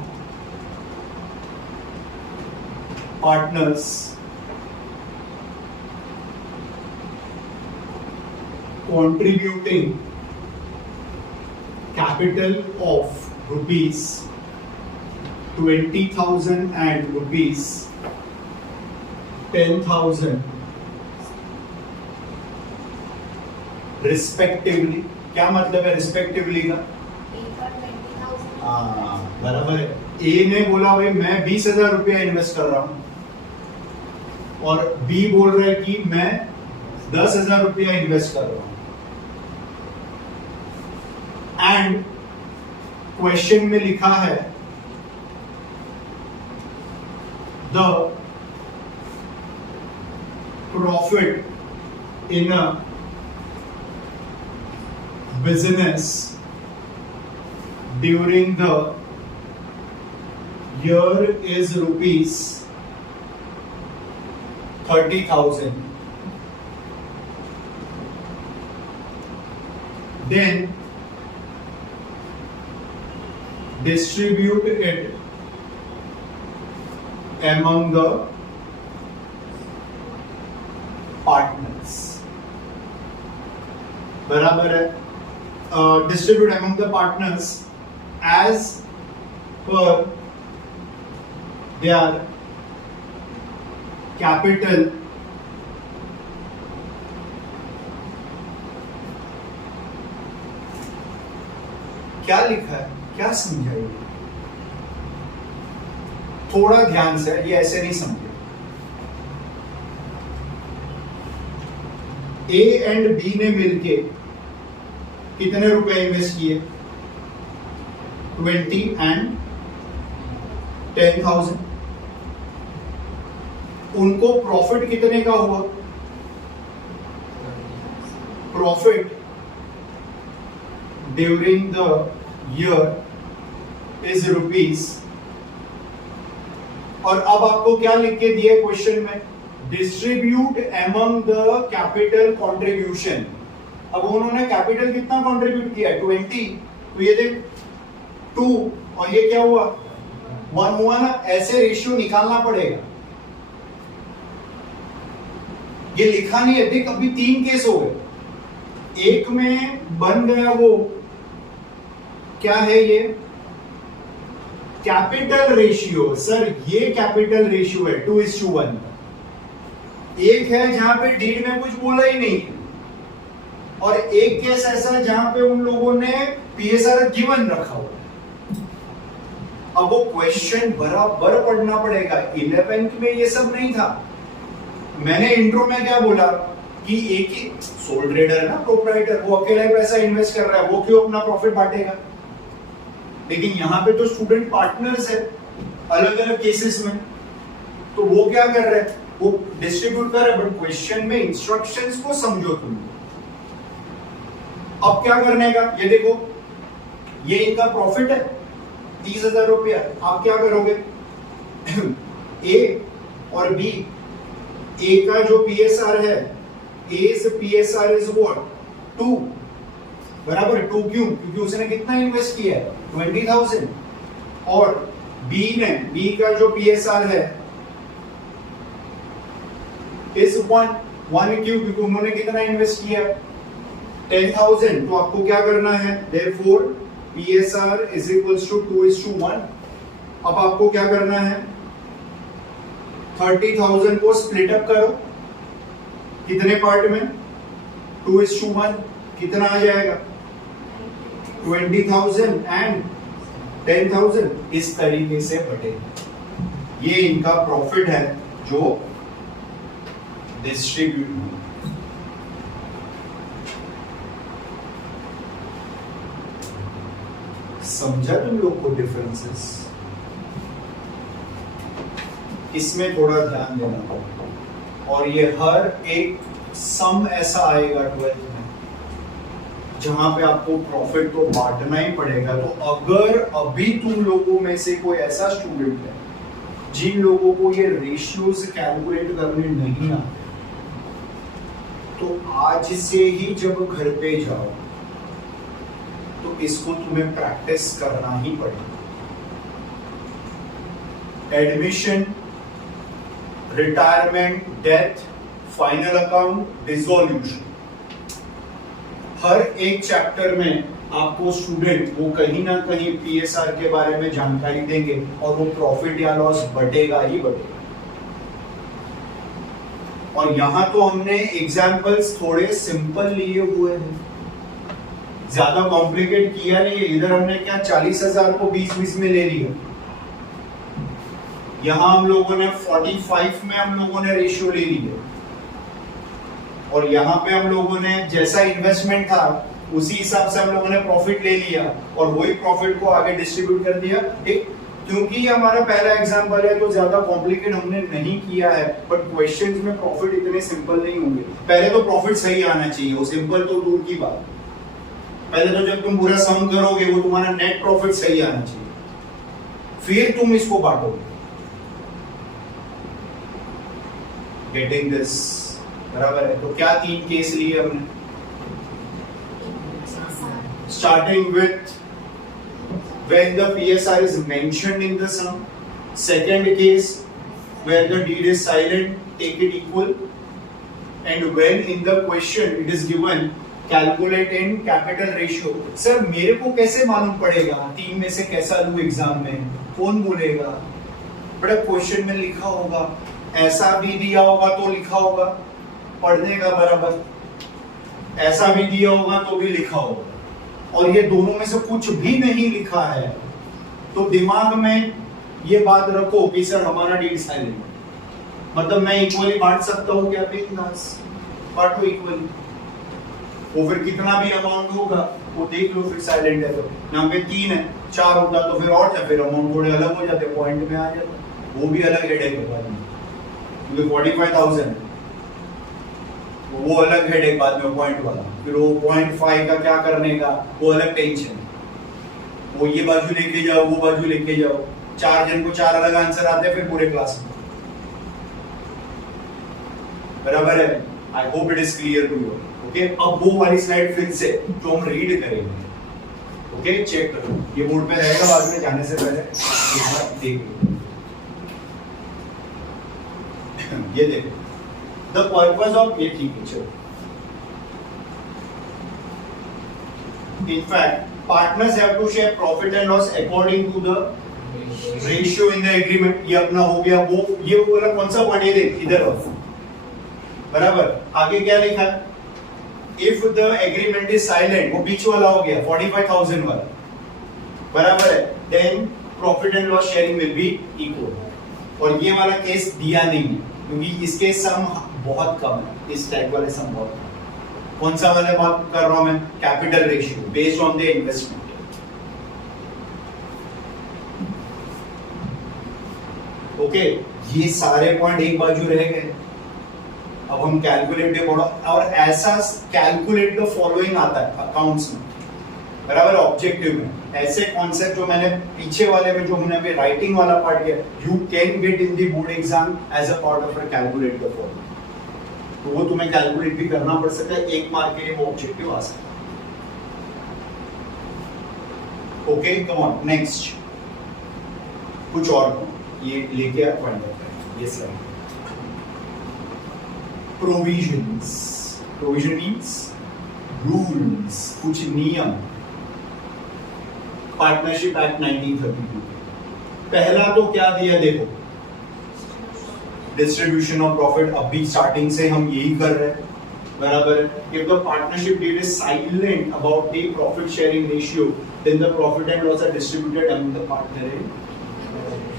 partners contributing capital of rupees 20,000 and rupees 10,000 respectively। क्या मतलब है respectively का? हाँ बराबर है। ए ने बोला भाई मैं 20,000 रुपया इन्वेस्ट कर रहा हूं और बी बोल रहा है कि मैं 10,000 रुपया इन्वेस्ट कर रहा हूं। एंड क्वेश्चन में लिखा है the profit in a business during the year is rupees 30,000. Then distribute it among the partners. बराबर है। Distribute among the partners as per their capital क्या लिखा है, क्या समझाइए थोड़ा ध्यान से, ये ऐसे नहीं समझे। ए एंड बी ने मिलके कितने रुपए इन्वेस्ट किए? 20 and 10,000। उनको प्रॉफिट कितने का हुआ? Profit during the year is rupees, और अब आपको क्या लिख के दिया क्वेश्चन में? Distribute among the capital contribution. अब उन्होंने कैपिटल कितना कंट्रीब्यूट किया? 20। तो ये देख 2 और ये क्या हुआ? 1 हुआ ना। ऐसे रेशियो निकालना पड़ेगा। ये लिखा नहीं है। देख अभी 3 केस हो गए। एक में बन गया वो क्या है, ये कैपिटल रेशियो। सर ये कैपिटल रेशियो है 2:1। एक है जहां पे डीड में कुछ बोला ही नहीं, और एक केस ऐसा है जहां पे उन लोगों ने पीएसआर गिवन रखा हुआ। अब वो क्वेश्चन बराबर पढ़ना पड़ेगा। 11th में ये सब नहीं था। मैंने इंट्रो में क्या बोला कि एक ही सोल ट्रेडर है ना, प्रोप्राइटर, वो अकेला ही पैसा इन्वेस्ट कर रहा है, वो क्यों अपना प्रॉफिट बांटेगा? लेकिन यहाँ पे तो स्टूडेंट पार्टनर्स है अलग अलग केसेस में, तो वो क्या कर रहे हैं? वो डिस्ट्रीब्यूट कर रहे हैं। बट क्वेश्चन में इंस्ट्रक्शंस को समझो तुम। अब क्या करने का, ये देखो, ये इनका प्रॉफिट है 30,000 रुपया। आप क्या करोगे? ए और बी, ए का जो पीएसआर है, ए's पीएसआर इज व्हाट? 2 बराबर। 2 क्यों? क्योंकि उसने कितना इन्वेस्ट किया है? 20,000। और बी का जो पीएसआर है इज 1 क्यों? क्योंकि उन्होंने कितना इन्वेस्ट किया? 10,000। तो आपको क्या करना है? therefore PSR is equals to 2:1। अब आपको क्या करना है? 30,000 को स्प्लिट अप करो कितने पार्ट में? 2:1। कितना आ जाएगा? 20,000 एंड 10,000। इस तरीके से बटेगा। ये इनका प्रॉफिट है जो डिस्ट्रीब्यूट। समझा तुम लोग को डिफरेंसेस? इसमें थोड़ा ध्यान देना होगा। और ये हर एक सम ऐसा आएगा 12th में जहां पे आपको प्रॉफिट तो बांटना ही पड़ेगा। तो अगर अभी तुम लोगों में से कोई ऐसा स्टूडेंट है जिन लोगों को ये रेशियोज कैलकुलेट करने नहीं आते, तो आज से ही जब घर पे जाओ तो इसको तुम्हें प्रैक्टिस करना ही पड़ेगा। Admission, retirement, death, final account, dissolution, हर एक चैप्टर में आपको स्टूडेंट वो कहीं ना कहीं पीएसआर के बारे में जानकारी देंगे और वो प्रॉफिट या लॉस बटेगा ही बटेगा। और यहां तो हमने एग्जाम्पल्स थोड़े सिंपल लिए हुए हैं ज्यादा कॉम्प्लिकेट किया नहीं है। इधर हमने क्या 40,000 को 20-20 में ले लिया, यहां हम लोगों ने 45 में हम लोगों ने रेशियो ले लिया, और यहाँ पे हम लोगों ने जैसा इन्वेस्टमेंट था उसी हिसाब से हम लोगों ने प्रॉफिट ले लिया और वही प्रॉफिट को आगे डिस्ट्रीब्यूट कर दिया। ठीक, क्योंकि हमारा पहला एग्जांपल है तो ज्यादा कॉम्प्लिकेट हमने नहीं किया है, बट क्वेश्चंस में प्रॉफिट इतने सिंपल नहीं होंगे। पहले तो प्रॉफिट सही आना चाहिए, वो सिंपल तो दूर की बात। पहले तो जब तुम पूरा सम करोगे वो तुम्हारा नेट प्रॉफिट सही आना चाहिए, फिर तुम इसको बांटोगे। Getting this? बराबर है। तो क्या 3 केस लिए हमने? Starting with when the PSR is mentioned in the sum. Second case where the deed is silent, take it equal. And when in the question it is given calculate in capital ratio. Sir मेरे को कैसे मालूम पड़ेगा 3 में से कैसा लूं exam में? कौन बोलेगा? बड़ा क्वेश्चन में लिखा होगा, ऐसा भी दिया होगा तो लिखा होगा, पढ़ने का बराबर, ऐसा भी दिया होगा तो भी लिखा होगा, और ये दोनों में से कुछ भी नहीं लिखा है तो दिमाग में ये बात रखो कि सर हमारा डीड साइलेंट, मतलब मैं इक्वली बांट सकता हूँ क्या? बांटो इक्वली, वो फिर कितना भी अमाउंट होगा वो देख लो, फिर साइलेंट है तो यहाँ पे 3 है, 4 होता तो फिर और फिर अमाउंट थोड़े अलग हो जाते, पॉइंट में आ जाता, वो भी अलग हेडेक है बाद में, क्योंकि 45,000 है वो अलग हेडेक बाद में पॉइंट वाला, फिर वो 0.5 का क्या करने का वो अलग टेंशन, वो ये बाजू लेके जाओ वो बाजू लेके जाओ, 4 जन को 4 अलग आंसर आते हैं फिर पूरे क्लास में। बराबर है? I hope it is clear to you. Okay, अब वो वाली स्लाइड फिर से जो हम रीड करेंगे, ओके चेक करो, ये बोर्ड पे रहेगा, बाद में जाने से पहले एक बार देख लो। ये देखो the purpose of ये ठीक है, चलो। In fact, partners have to share profit and loss according to the ratio in the agreement. ये अपना हो गया, वो ये वाला कौन सा पॉइंट है? देख इधर आओ, बराबर। आगे क्या लिखा है? If the agreement is silent, वो बीच वाला हो गया 45,000 वाला, बराबर है, then profit and loss sharing will be equal। और ये वाला केस दिया नहीं है क्योंकि इसके सम बहुत कम है, इस टाइप वाले सम बहुत कम। कौन सा वाले बात कर रहा हूं मैं? Capital ratio based on the investment. Okay, ये सारे पॉइंट एक बाजू रह गए। अब हम कैलकुलेट पढ़ो, और ऐसा कैलकुलेट द फॉलोइंग आता है अकाउंट्स में, बराबर, ऑब्जेक्टिव में। ऐसे कॉन्सेप्ट जो मैंने पीछे वाले में जो हमने अभी राइटिंग वाला पार्ट किया, you can get in the board exam as a part of a calculate the following, तो वो तुम्हें कैलकुलेट भी करना पड़ सकता है, 1 मार्क के लिए वो ऑब्जेक्टिव आ सकता है। ओके, कम ऑन नेक्स्ट, कुछ और ये लेके आप पढ़ लेते हैं। ये slide provisions, provision means rules, कुछ नियम। पार्टनरशिप एक्ट 1932, पहला तो क्या दिया देखो, डिस्ट्रीब्यूशन ऑफ प्रॉफिट। अभी स्टार्टिंग से हम यही कर रहे हैं, बराबर है। If the partnership deed is silent about the profit sharing ratio, then the profit and loss are distributed among the partner in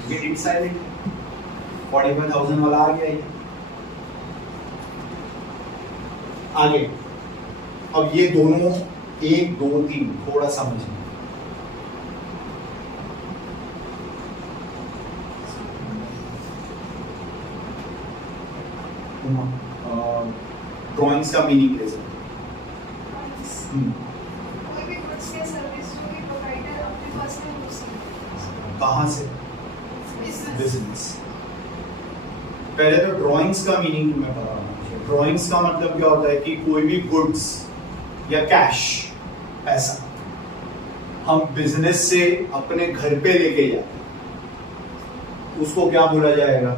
get it silent. 45,000 वाला आ गया ये। आगे अब ये दोनों 1 2 3 थोड़ा समझिए। ड्राइंग्स का मीनिंग ले सकते कहाँ से? बिजनेस। पहले तो ड्राइंग्स का मीनिंग मैं बता रहा हूँ। ड्राइंग्स का मतलब क्या होता है कि कोई भी गुड्स या कैश, पैसा हम बिजनेस से अपने घर पे लेके जाते हैं, उसको क्या बोला जाएगा?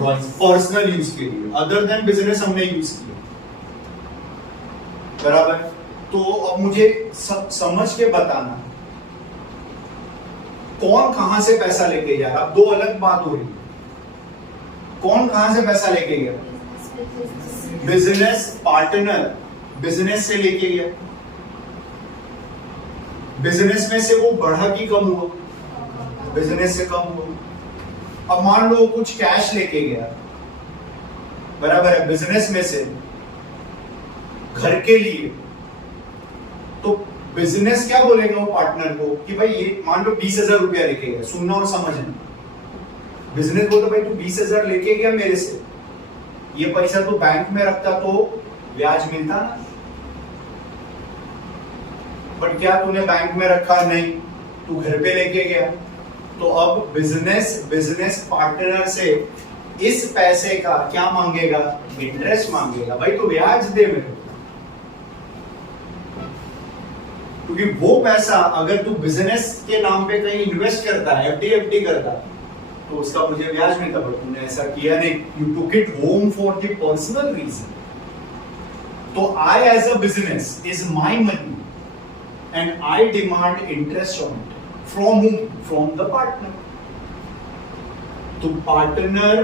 पर्सनल यूज के लिए, अदर देन बिजनेस हमने यूज किया, बराबर। तो अब मुझे समझ के बताना कौन कहां से पैसा लेके गया। अब 2 अलग बात हो रही है, कौन कहां से पैसा लेके गया? बिजनेस पार्टनर बिजनेस से लेके गया, बिजनेस में से वो बढ़ा कि कम हुआ? बिजनेस से कम हुआ। अब मान लो कुछ कैश लेके गया, बराबर है, बिजनेस में से घर के लिए, तो बिजनेस क्या बोलेगा वो पार्टनर को कि भाई ये मान लो 20,000 रुपया लेके गया, सुनना और समझना। बिजनेस बोलता भाई तू 20,000 लेके गया मेरे से, ये पैसा तो बैंक में रखता तो ब्याज मिलता ना, बट क्या तूने बैंक में रखा? नहीं, तू घर पे लेके गया। तो अब बिजनेस पार्टनर से इस पैसे का क्या मांगेगा? इंटरेस्ट मांगेगा। भाई तू ब्याज दे मेरे को, क्योंकि वो पैसा अगर तू बिजनेस के नाम पे कहीं इन्वेस्ट करता है, एफडी करता, तो उसका मुझे ब्याज मिलता, बट तूने ऐसा किया नहीं, you took it home for the personal reason. तो I as a business is my money and I demand interest on it. From whom? From the partner. तो पार्टनर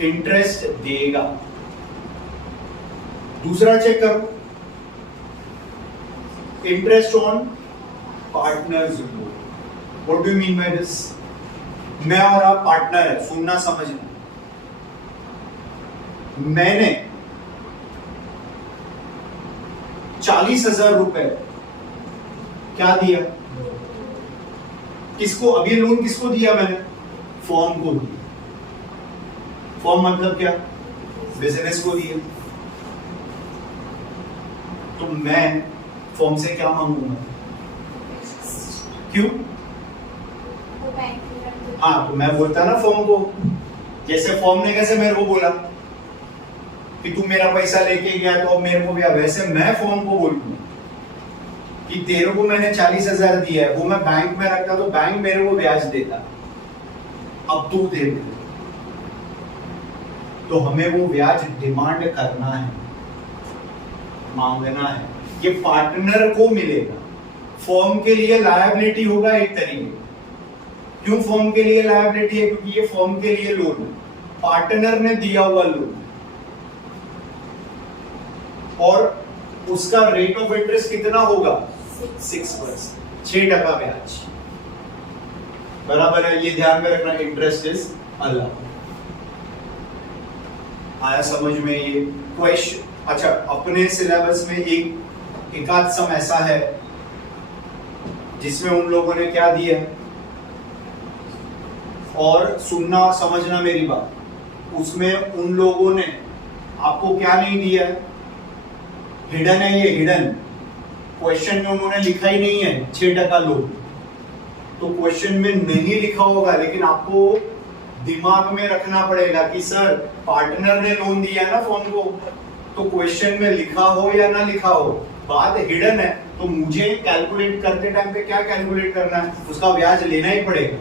इंटरेस्ट देगा। दूसरा चेक करो, interest on partners loan. What do you mean by this? मैं और आप partner है, सुनना समझना। मैंने 40,000 रुपए क्या दिया? किसको? अभी लोन किसको दिया मैंने? फॉर्म को दिया। फॉर्म मतलब क्या? बिजनेस को दिया। तो मैं फॉर्म से क्या मांगूंगा? क्यों? हाँ, तो मैं बोलता ना फॉर्म को, जैसे फॉर्म ने कैसे मेरे को बोला कि तू मेरा पैसा लेके गया तो अब मेरे को भी, वैसे मैं फॉर्म को बोलूंगा कि तेरे को मैंने 40,000 दिया है, वो मैं बैंक में रखता तो बैंक मेरे को ब्याज देता, अब तू दे दे। तो हमें वो ब्याज डिमांड करना है, मांगना है, ये पार्टनर को मिलेगा। फॉर्म के लिए लायबिलिटी होगा एक तरीके। क्यों फॉर्म के लिए लायबिलिटी है? क्योंकि ये फॉर्म के लिए लोन है, पार्टनर ने दिया हुआ लोन, और उसका रेट ऑफ इंटरेस्ट कितना होगा? 6%, 6% ब्याज, बराबर है। ये ध्यान में रखना, इंटरेस्ट इज अलग। आया समझ में ये क्वेश्चन? अच्छा, अपने सिलेबस में एक आध सम ऐसा है जिसमें उन लोगों ने क्या दिया, और सुनना और समझना मेरी बात, उसमें उन लोगों ने आपको क्या नहीं दिया? हिडन है, ये हिडन क्वेश्चन में उन्होंने लिखा ही नहीं है 6% लोन। तो क्वेश्चन में नहीं लिखा होगा, लेकिन आपको दिमाग में रखना पड़ेगा कि सर पार्टनर ने लोन दिया ना फॉर्म को, तो क्वेश्चन में लिखा हो या ना लिखा हो, बात हिडन है। तो मुझे कैलकुलेट करते टाइम पे क्या कैलकुलेट करना है? उसका ब्याज लेना ही पड़ेगा।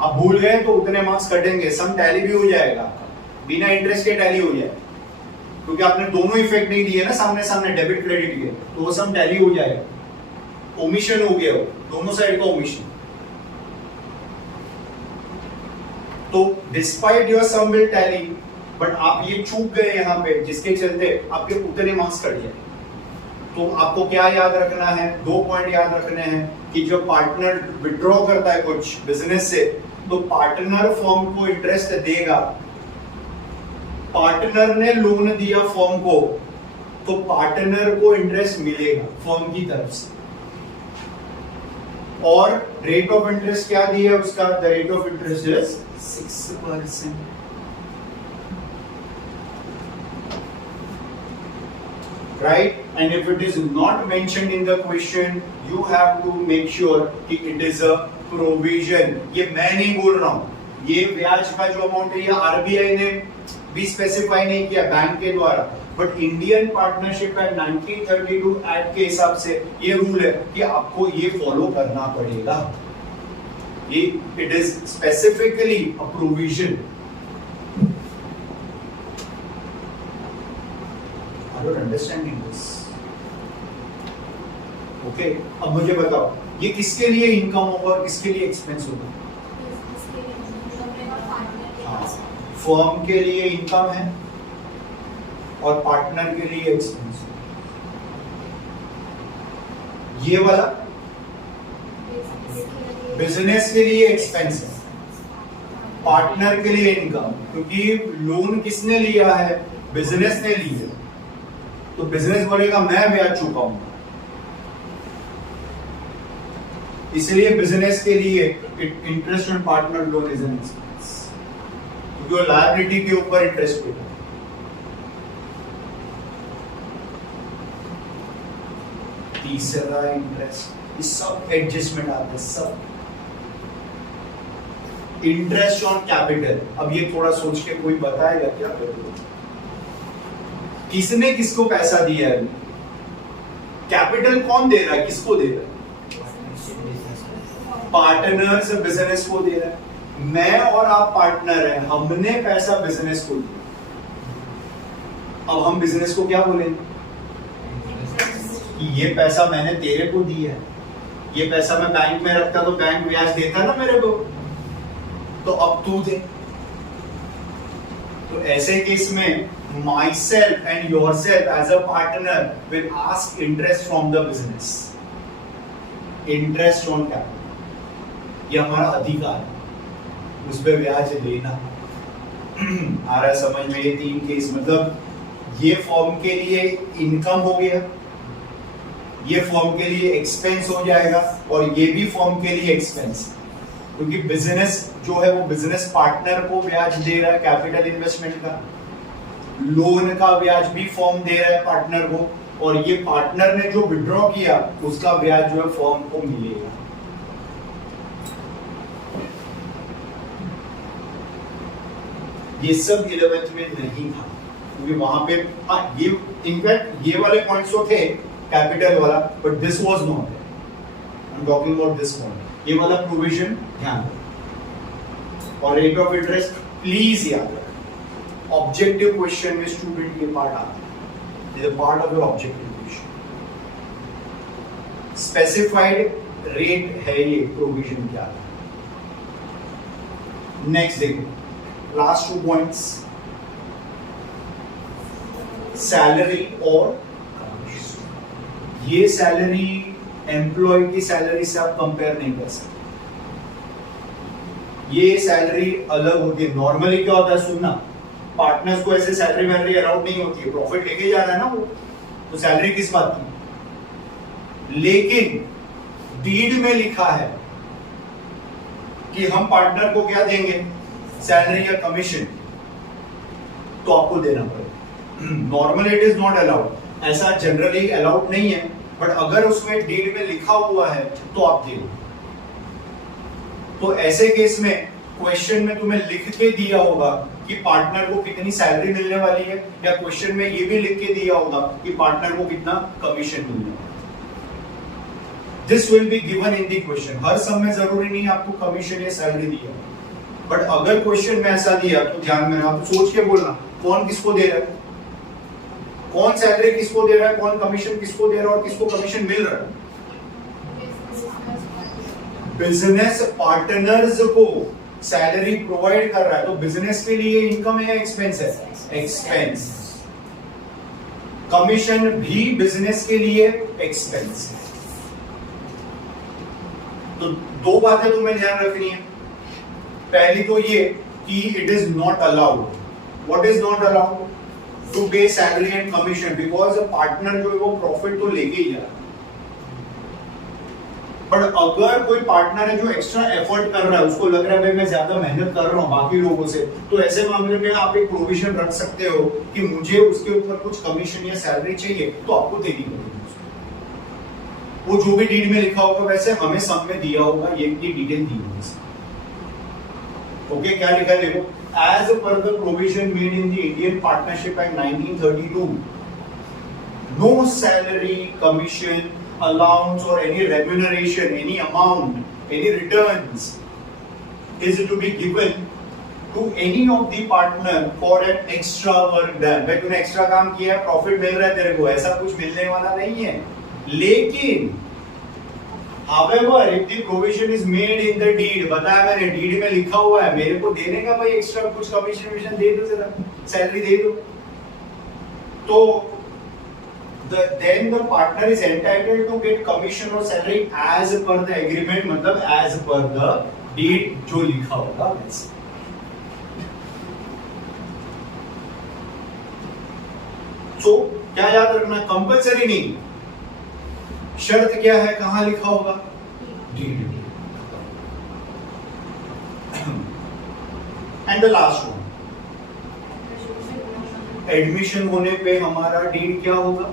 आप भूल गए तो उतने मार्क्स कटेंगे, सम टैली भी हो जाएगा, बिना इंटरेस्ट के टैली हो जाएगा, क्योंकि आपने दोनों इफेक्ट नहीं दिए ना सामने सामने, डेबिट क्रेडिट के, तो वो सम टैली हो जाएगा। ओमिशन हो गया, वो दोनों साइड का ओमिशन। तो despite your sum will tally, but आप ये चूक गए यहाँ पे, जिसके चलते आपके उतने मार्क्स कट जाए। तो आपको क्या याद रखना है? 2 पॉइंट याद रखने हैं कि जो पार्टनर विड्रॉ करता है कुछ बिजनेस से, तो पार्टनर फॉर्म को इंटरेस्ट देगा। पार्टनर ने लोन दिया फॉर्म को, तो पार्टनर को इंटरेस्ट मिलेगा फॉर्म की तरफ से। और रेट ऑफ इंटरेस्ट क्या दिया उसका? The rate of interest is 6%। Right? And if it is not mentioned in the question, you have to make sure कि it is a provision. ये मैं नहीं बोल रहा हूँ, ये ब्याज का जो अमाउंट है ये आरबीआई ने भी स्पेसिफाई नहीं किया बैंक के द्वारा, but Indian partnership act 1932 act के हिसाब से ये रूल है कि आपको ये फॉलो करना पड़ेगा। ये it is specifically a provision. I don't understanding this. Okay, अब मुझे बताओ ये किसके लिए इनकम होगा और किसके लिए एक्सपेंस होगा? फर्म के लिए इनकम है और पार्टनर के लिए एक्सपेंस। ये वाला बिजनेस के लिए एक्सपेंस है, पार्टनर के लिए इनकम, क्योंकि लोन किसने लिया है? बिजनेस ने ली है, तो बिजनेस बोलेगा मैं ब्याज चुकाऊंगा। इसलिए बिजनेस के लिए interest on partner loan is an expense, क्योंकि वो लायबिलिटी के ऊपर इंटरेस्ट पे है। तीसरा इंटरेस्ट, ये सब एडजस्टमेंट आते हैं, सब इंटरेस्ट ऑन कैपिटल। अब ये थोड़ा सोच के कोई बताएगा क्या करोगे? किसने किसको पैसा दिया है? कैपिटल कौन दे रहा है, किसको दे रहा है? पार्टनर्स बिजनेस को दे रहा है। मैं और आप पार्टनर हैं, हमने पैसा बिजनेस को दिया। अब हम बिजनेस को क्या बोलेंगे कि ये पैसा मैंने तेरे को दिया है, ये पैसा मैं बैंक में रखता तो बैंक ब्याज देता ना मेरे को, तो अब तू दे। तो ऐसे केस में myself and yourself as a partner will ask interest from the business, interest on capital। ये हमारा अधिकार है, उस पे ब्याज लेना। आ रहा है समझ में? ये तीन केस, मतलब ये फॉर्म के लिए इनकम हो गया, ये फॉर्म के लिए एक्सपेंस हो जाएगा, और ये भी फॉर्म के लिए एक्सपेंस, क्योंकि बिजनेस जो है वो बिजनेस पार्टनर को ब्याज दे रहा है कैपिटल इन्वेस्टमेंट का, लोन का ब्याज भी फॉर्म दे रहा है पार्टनर को, और ये पार्टनर ने जो विड्रॉ किया उसका ब्याज जो है फॉर्म को मिलेगा। ये सब 11th में नहीं था, क्योंकि वहां पे ये इनफैक्ट ये वाले पॉइंट्स तो थे कैपिटल वाला, but this was not, I am talking about this point. ये वाला प्रोविजन ध्यान रखो। और रेट ऑफ इंटरेस्ट प्लीज याद रखो, ऑब्जेक्टिव क्वेश्चन में स्टूडेंट ये पार्ट आता है, is a part of your objective question. Specified rate है ये प्रोविजन क्या है। नेक्स्ट देखो, लास्ट 2 पॉइंट्स, सैलरी और कमीशन। ये सैलरी एम्प्लॉय की सैलरी से आप कंपेयर नहीं कर सकते, ये सैलरी अलग होती है। नॉर्मली क्या होता है, सुनना, पार्टनर्स को ऐसे सैलरी वैलरी अलाउड नहीं होती है, प्रॉफिट लेके जा रहा है ना वो, तो सैलरी किस बात की। लेकिन डीड में लिखा है कि हम पार्टनर को क्या देंगे, सैलरी या कमीशन, तो आपको देना पड़ेगा। Normally it is not allowed, ऐसा जनरली अलाउड नहीं है, बट अगर उसमें डीड में लिखा हुआ है तो आप दे दो। तो ऐसे केस में क्वेश्चन में तुम्हें लिख के दिया होगा कि पार्टनर को कितनी सैलरी मिलने वाली है, या क्वेश्चन में ये भी लिख के दिया होगा कि पार्टनर को कितना कमीशन मिलने वाला है। This will be given in the question. हर सम में जरूरी नहीं आपको कमीशन या सैलरी दिया, बट अगर क्वेश्चन में ऐसा दिया तो ध्यान में आप सोच के बोलना, कौन किसको दे रहा है, कौन सैलरी किसको दे रहा है, कौन कमीशन किसको दे रहा है, और किसको कमीशन मिल रहा है। बिजनेस पार्टनर्स को सैलरी प्रोवाइड कर रहा है, तो बिजनेस के लिए इनकम है, एक्सपेंस है, एक्सपेंस। कमीशन भी बिजनेस के लिए एक्सपेंस है। तो 2 बातें तुम्हें ध्यान रखनी है। पहली तो ये कि it is not allowed. What is not allowed? To pay salary and commission, because partner जो है वो प्रॉफिट तो लेके ही जा रहा है। बट अगर कोई पार्टनर है जो एक्स्ट्रा एफर्ट कर रहा है, उसको लग रहा है भाई मैं ज्यादा मेहनत कर रहा हूँ बाकी लोगों से, तो ऐसे मामले में आप एक प्रोविजन रख सकते हो कि मुझे उसके ऊपर कुछ कमीशन या सैलरी चाहिए, तो आपको देनी पड़ेगी। वो जो भी डीड में लिखा होगा वैसे हमें सब में दिया होगा, ये डिटेल दी होगी। ओके, क्या लिखा है देखो, as per the provision made in the Indian partnership act 1932, no salary, commission, allowance or any remuneration, any amount, any returns is to be given to any of the partner for an extra work done। भाई तूने extra काम किया है, profit मिल रहा है तेरे को, ऐसा कुछ मिलने वाला नहीं है। लेकिन however if the provision is made in the deed, बताया मैंने डीड में लिखा हुआ है, मेरे को देने का भाई एक्स्ट्रा कुछ कमीशन विशन दे दो, जरा सैलरी दे दो, तो then the partner is entitled to get commission or salary as per the agreement, मतलब as per the deed जो लिखा होगा वैसे। So क्या याद रखना, कंपल्सरी नहीं, शर्त क्या है, कहां लिखा होगा, deed. And the last one, admission होने पे हमारा डीड क्या होगा,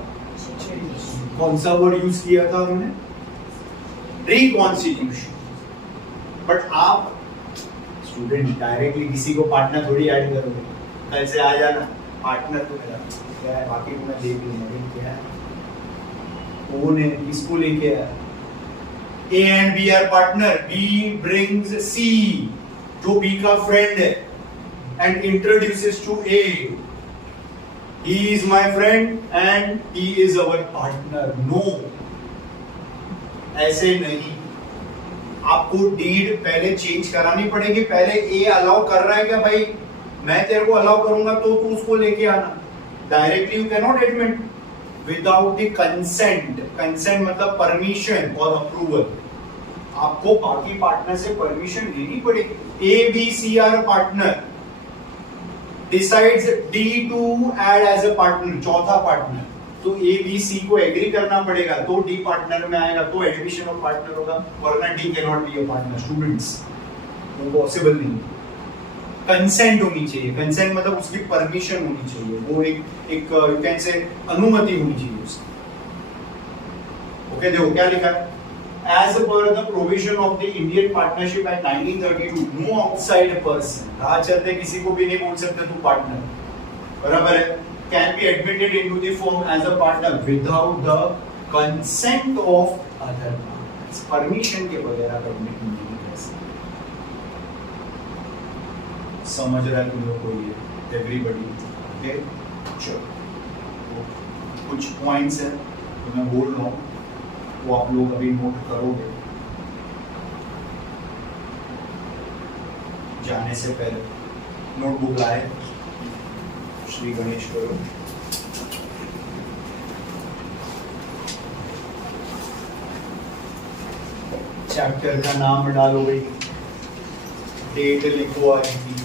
कौन सा वर्ड यूज किया था हमने, रिकॉन्स्टिट्यूशन। बट आप स्टूडेंट डायरेक्टली किसी को पार्टनर थोड़ी ऐड करोगे, कल से आ जाना पार्टनर तो मेरा क्या है, बाकी को मैं देख लूंगा क्या है, कौन है, किसको लेके आया। A and B are partner, B brings C जो B का फ्रेंड है and introduces to A. He is my friend and he is our partner. No, ऐसे नहीं, आपको डीड पहले चेंज करानी पड़ेगी। पहले ए अलाउ कर रहा है क्या, भाई मैं तेरे को अलाउ करूंगा तो तू उसको लेके आना, directly you can not admit without the consent. Consent मतलब परमिशन और अप्रूवल, आपको बाकी पार्टनर से परमिशन लेनी पड़ेगी। A B C are partner, decides D to add as a partner, चौथा पार्टनर, तो ए बी सी को एग्री करना पड़ेगा तो डी पार्टनर में आएगा, तो एडमिशन ऑफ पार्टनर होगा, वरना D can not be a partner. Students वो पॉसिबल नहीं, कंसेंट होनी चाहिए। कंसेंट मतलब उसकी परमिशन होनी चाहिए, वो एक यू कैन से अनुमति होनी चाहिए उसकी। ओके, देखो क्या लिखा है, as per the provision of the Indian Partnership Act 1932, no outside person, राह चलते किसी को भी नहीं बोल सकते तू पार्टनर, बराबर है, can be admitted into the firm as a partner without the consent of other partners, permission के बगैर आप admit नहीं कर सकते। समझ रहा है तुम लोग को ये, everybody, okay? चलो कुछ पॉइंट्स हैं तो मैं बोल रहा हूँ, वो आप लोग अभी नोट करोगे जाने से पहले। नोटबुक लाए, श्री गणेश करो। चैप्टर का नाम डालो भाई, डेट लिखो आज की,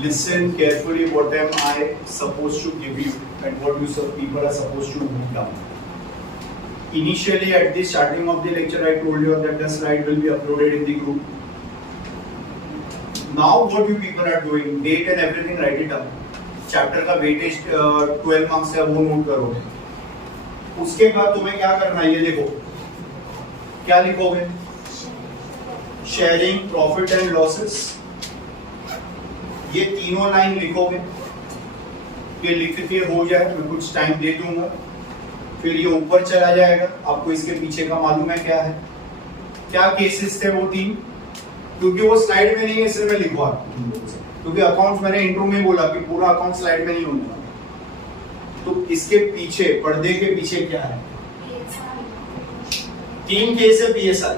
listen carefully what am I supposed to give you and what you people are supposed to note down. Initially at the starting of the lecture I told you that the slide will be uploaded in the group. Now what you people are doing, date and everything, write it down. Chapter का weightage 12 marks है वो note करोगे। उसके बाद तुम्हें क्या करना है, ये देखो क्या लिखोगे, शेयरिंग प्रॉफिट एंड लॉसेस, ये तीनों लाइन लिखोगे। ये लिख के हो जाए, मैं कुछ टाइम दे दूंगा, फिर ये ऊपर चला जाएगा। आपको इसके पीछे का मालूम है क्या है, क्या केसेस थे वो तीन, क्योंकि वो स्लाइड में नहीं है इसलिए मैं लिखवा, क्योंकि अकाउंट्स मैंने इंट्रो में बोला कि पूरा अकाउंट स्लाइड में नहीं होगा। तो इसके पीछे, पर्दे के पीछे क्या है, तीन केस है पीएसआई।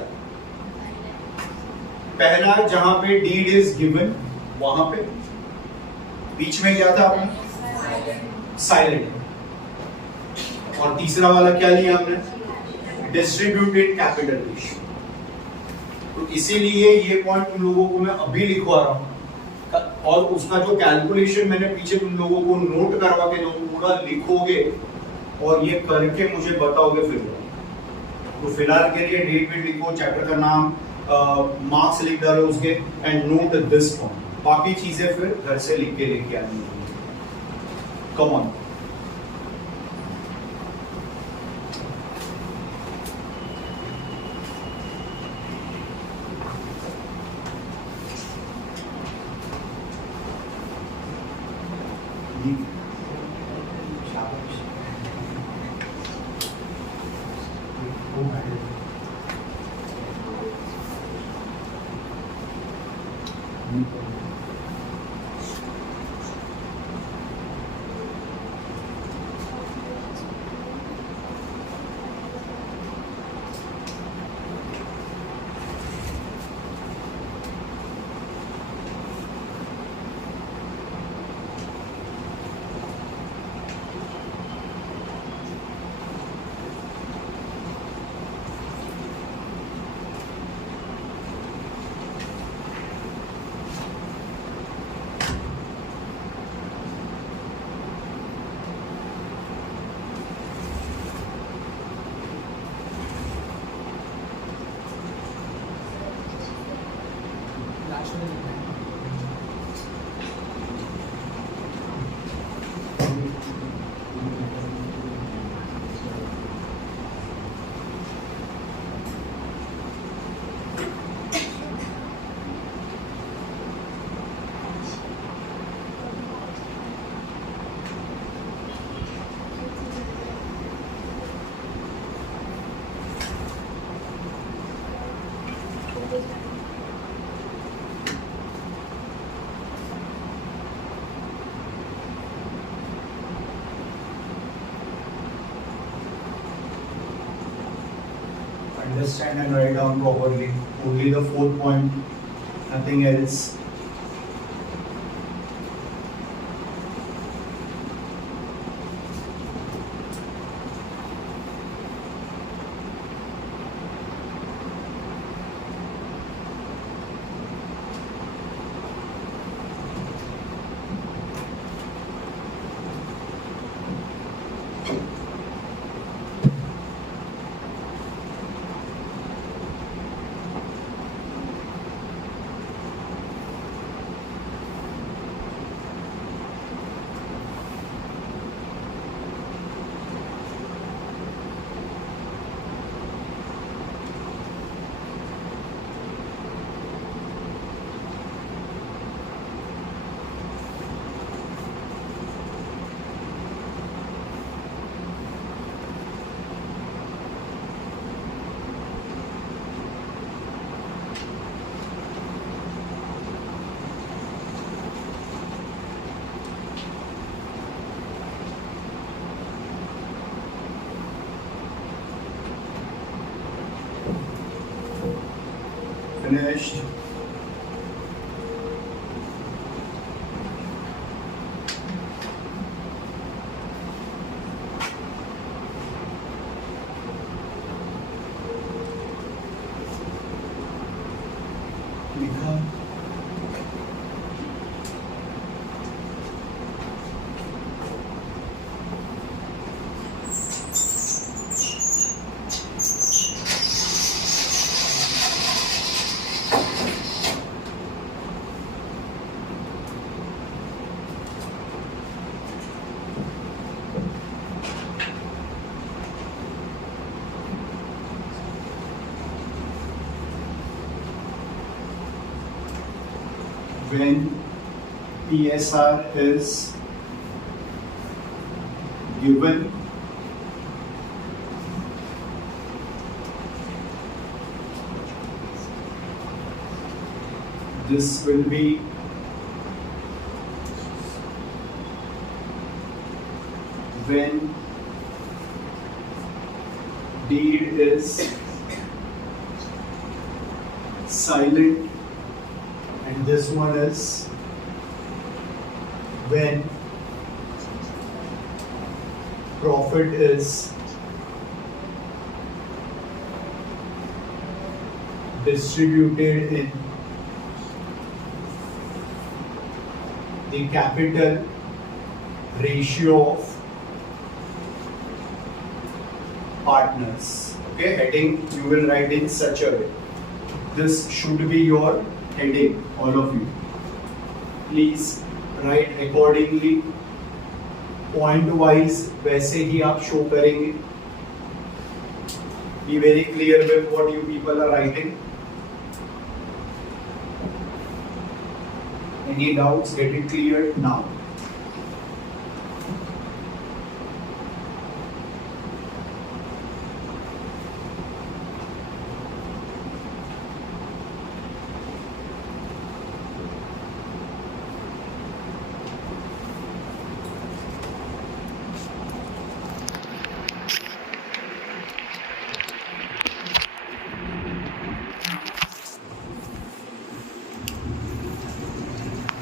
पहला जहां पे डीड इज गिवन, वहां पे बीच में क्या था आपने, साइलेंट। और तीसरा वाला क्या लिया हमने, डिस्ट्रीब्यूटेड कैपिटल रेशियो। तो इसीलिए ये पॉइंट तुम लोगों को मैं अभी लिखवा रहा हूं, और उसका जो कैलकुलेशन मैंने पीछे तुम लोगों को नोट करवा के जो पूरा लिखोगे और ये करके मुझे बताओगे फिर। तो फिलहाल के लिए डेट भी लिखो, चैप्टर का नाम, मार्क्स लिख डालो उसके, एंड नोट दिस पॉइंट। बाकी चीजें फिर घर से लिख के लेके आनी है। Come on, Understand and write down properly. Only the fourth point, nothing else. Finished. लिखा when PSR is given, this will be when deed is silent, and this one is when profit is distributed in the capital ratio of partners. Okay, heading you will write in such a way. This should be your heading, all of you. Please write accordingly. Point wise वैसे ही आप show करेंगे. Be very clear with what you people are writing. Any doubts? Get it cleared now.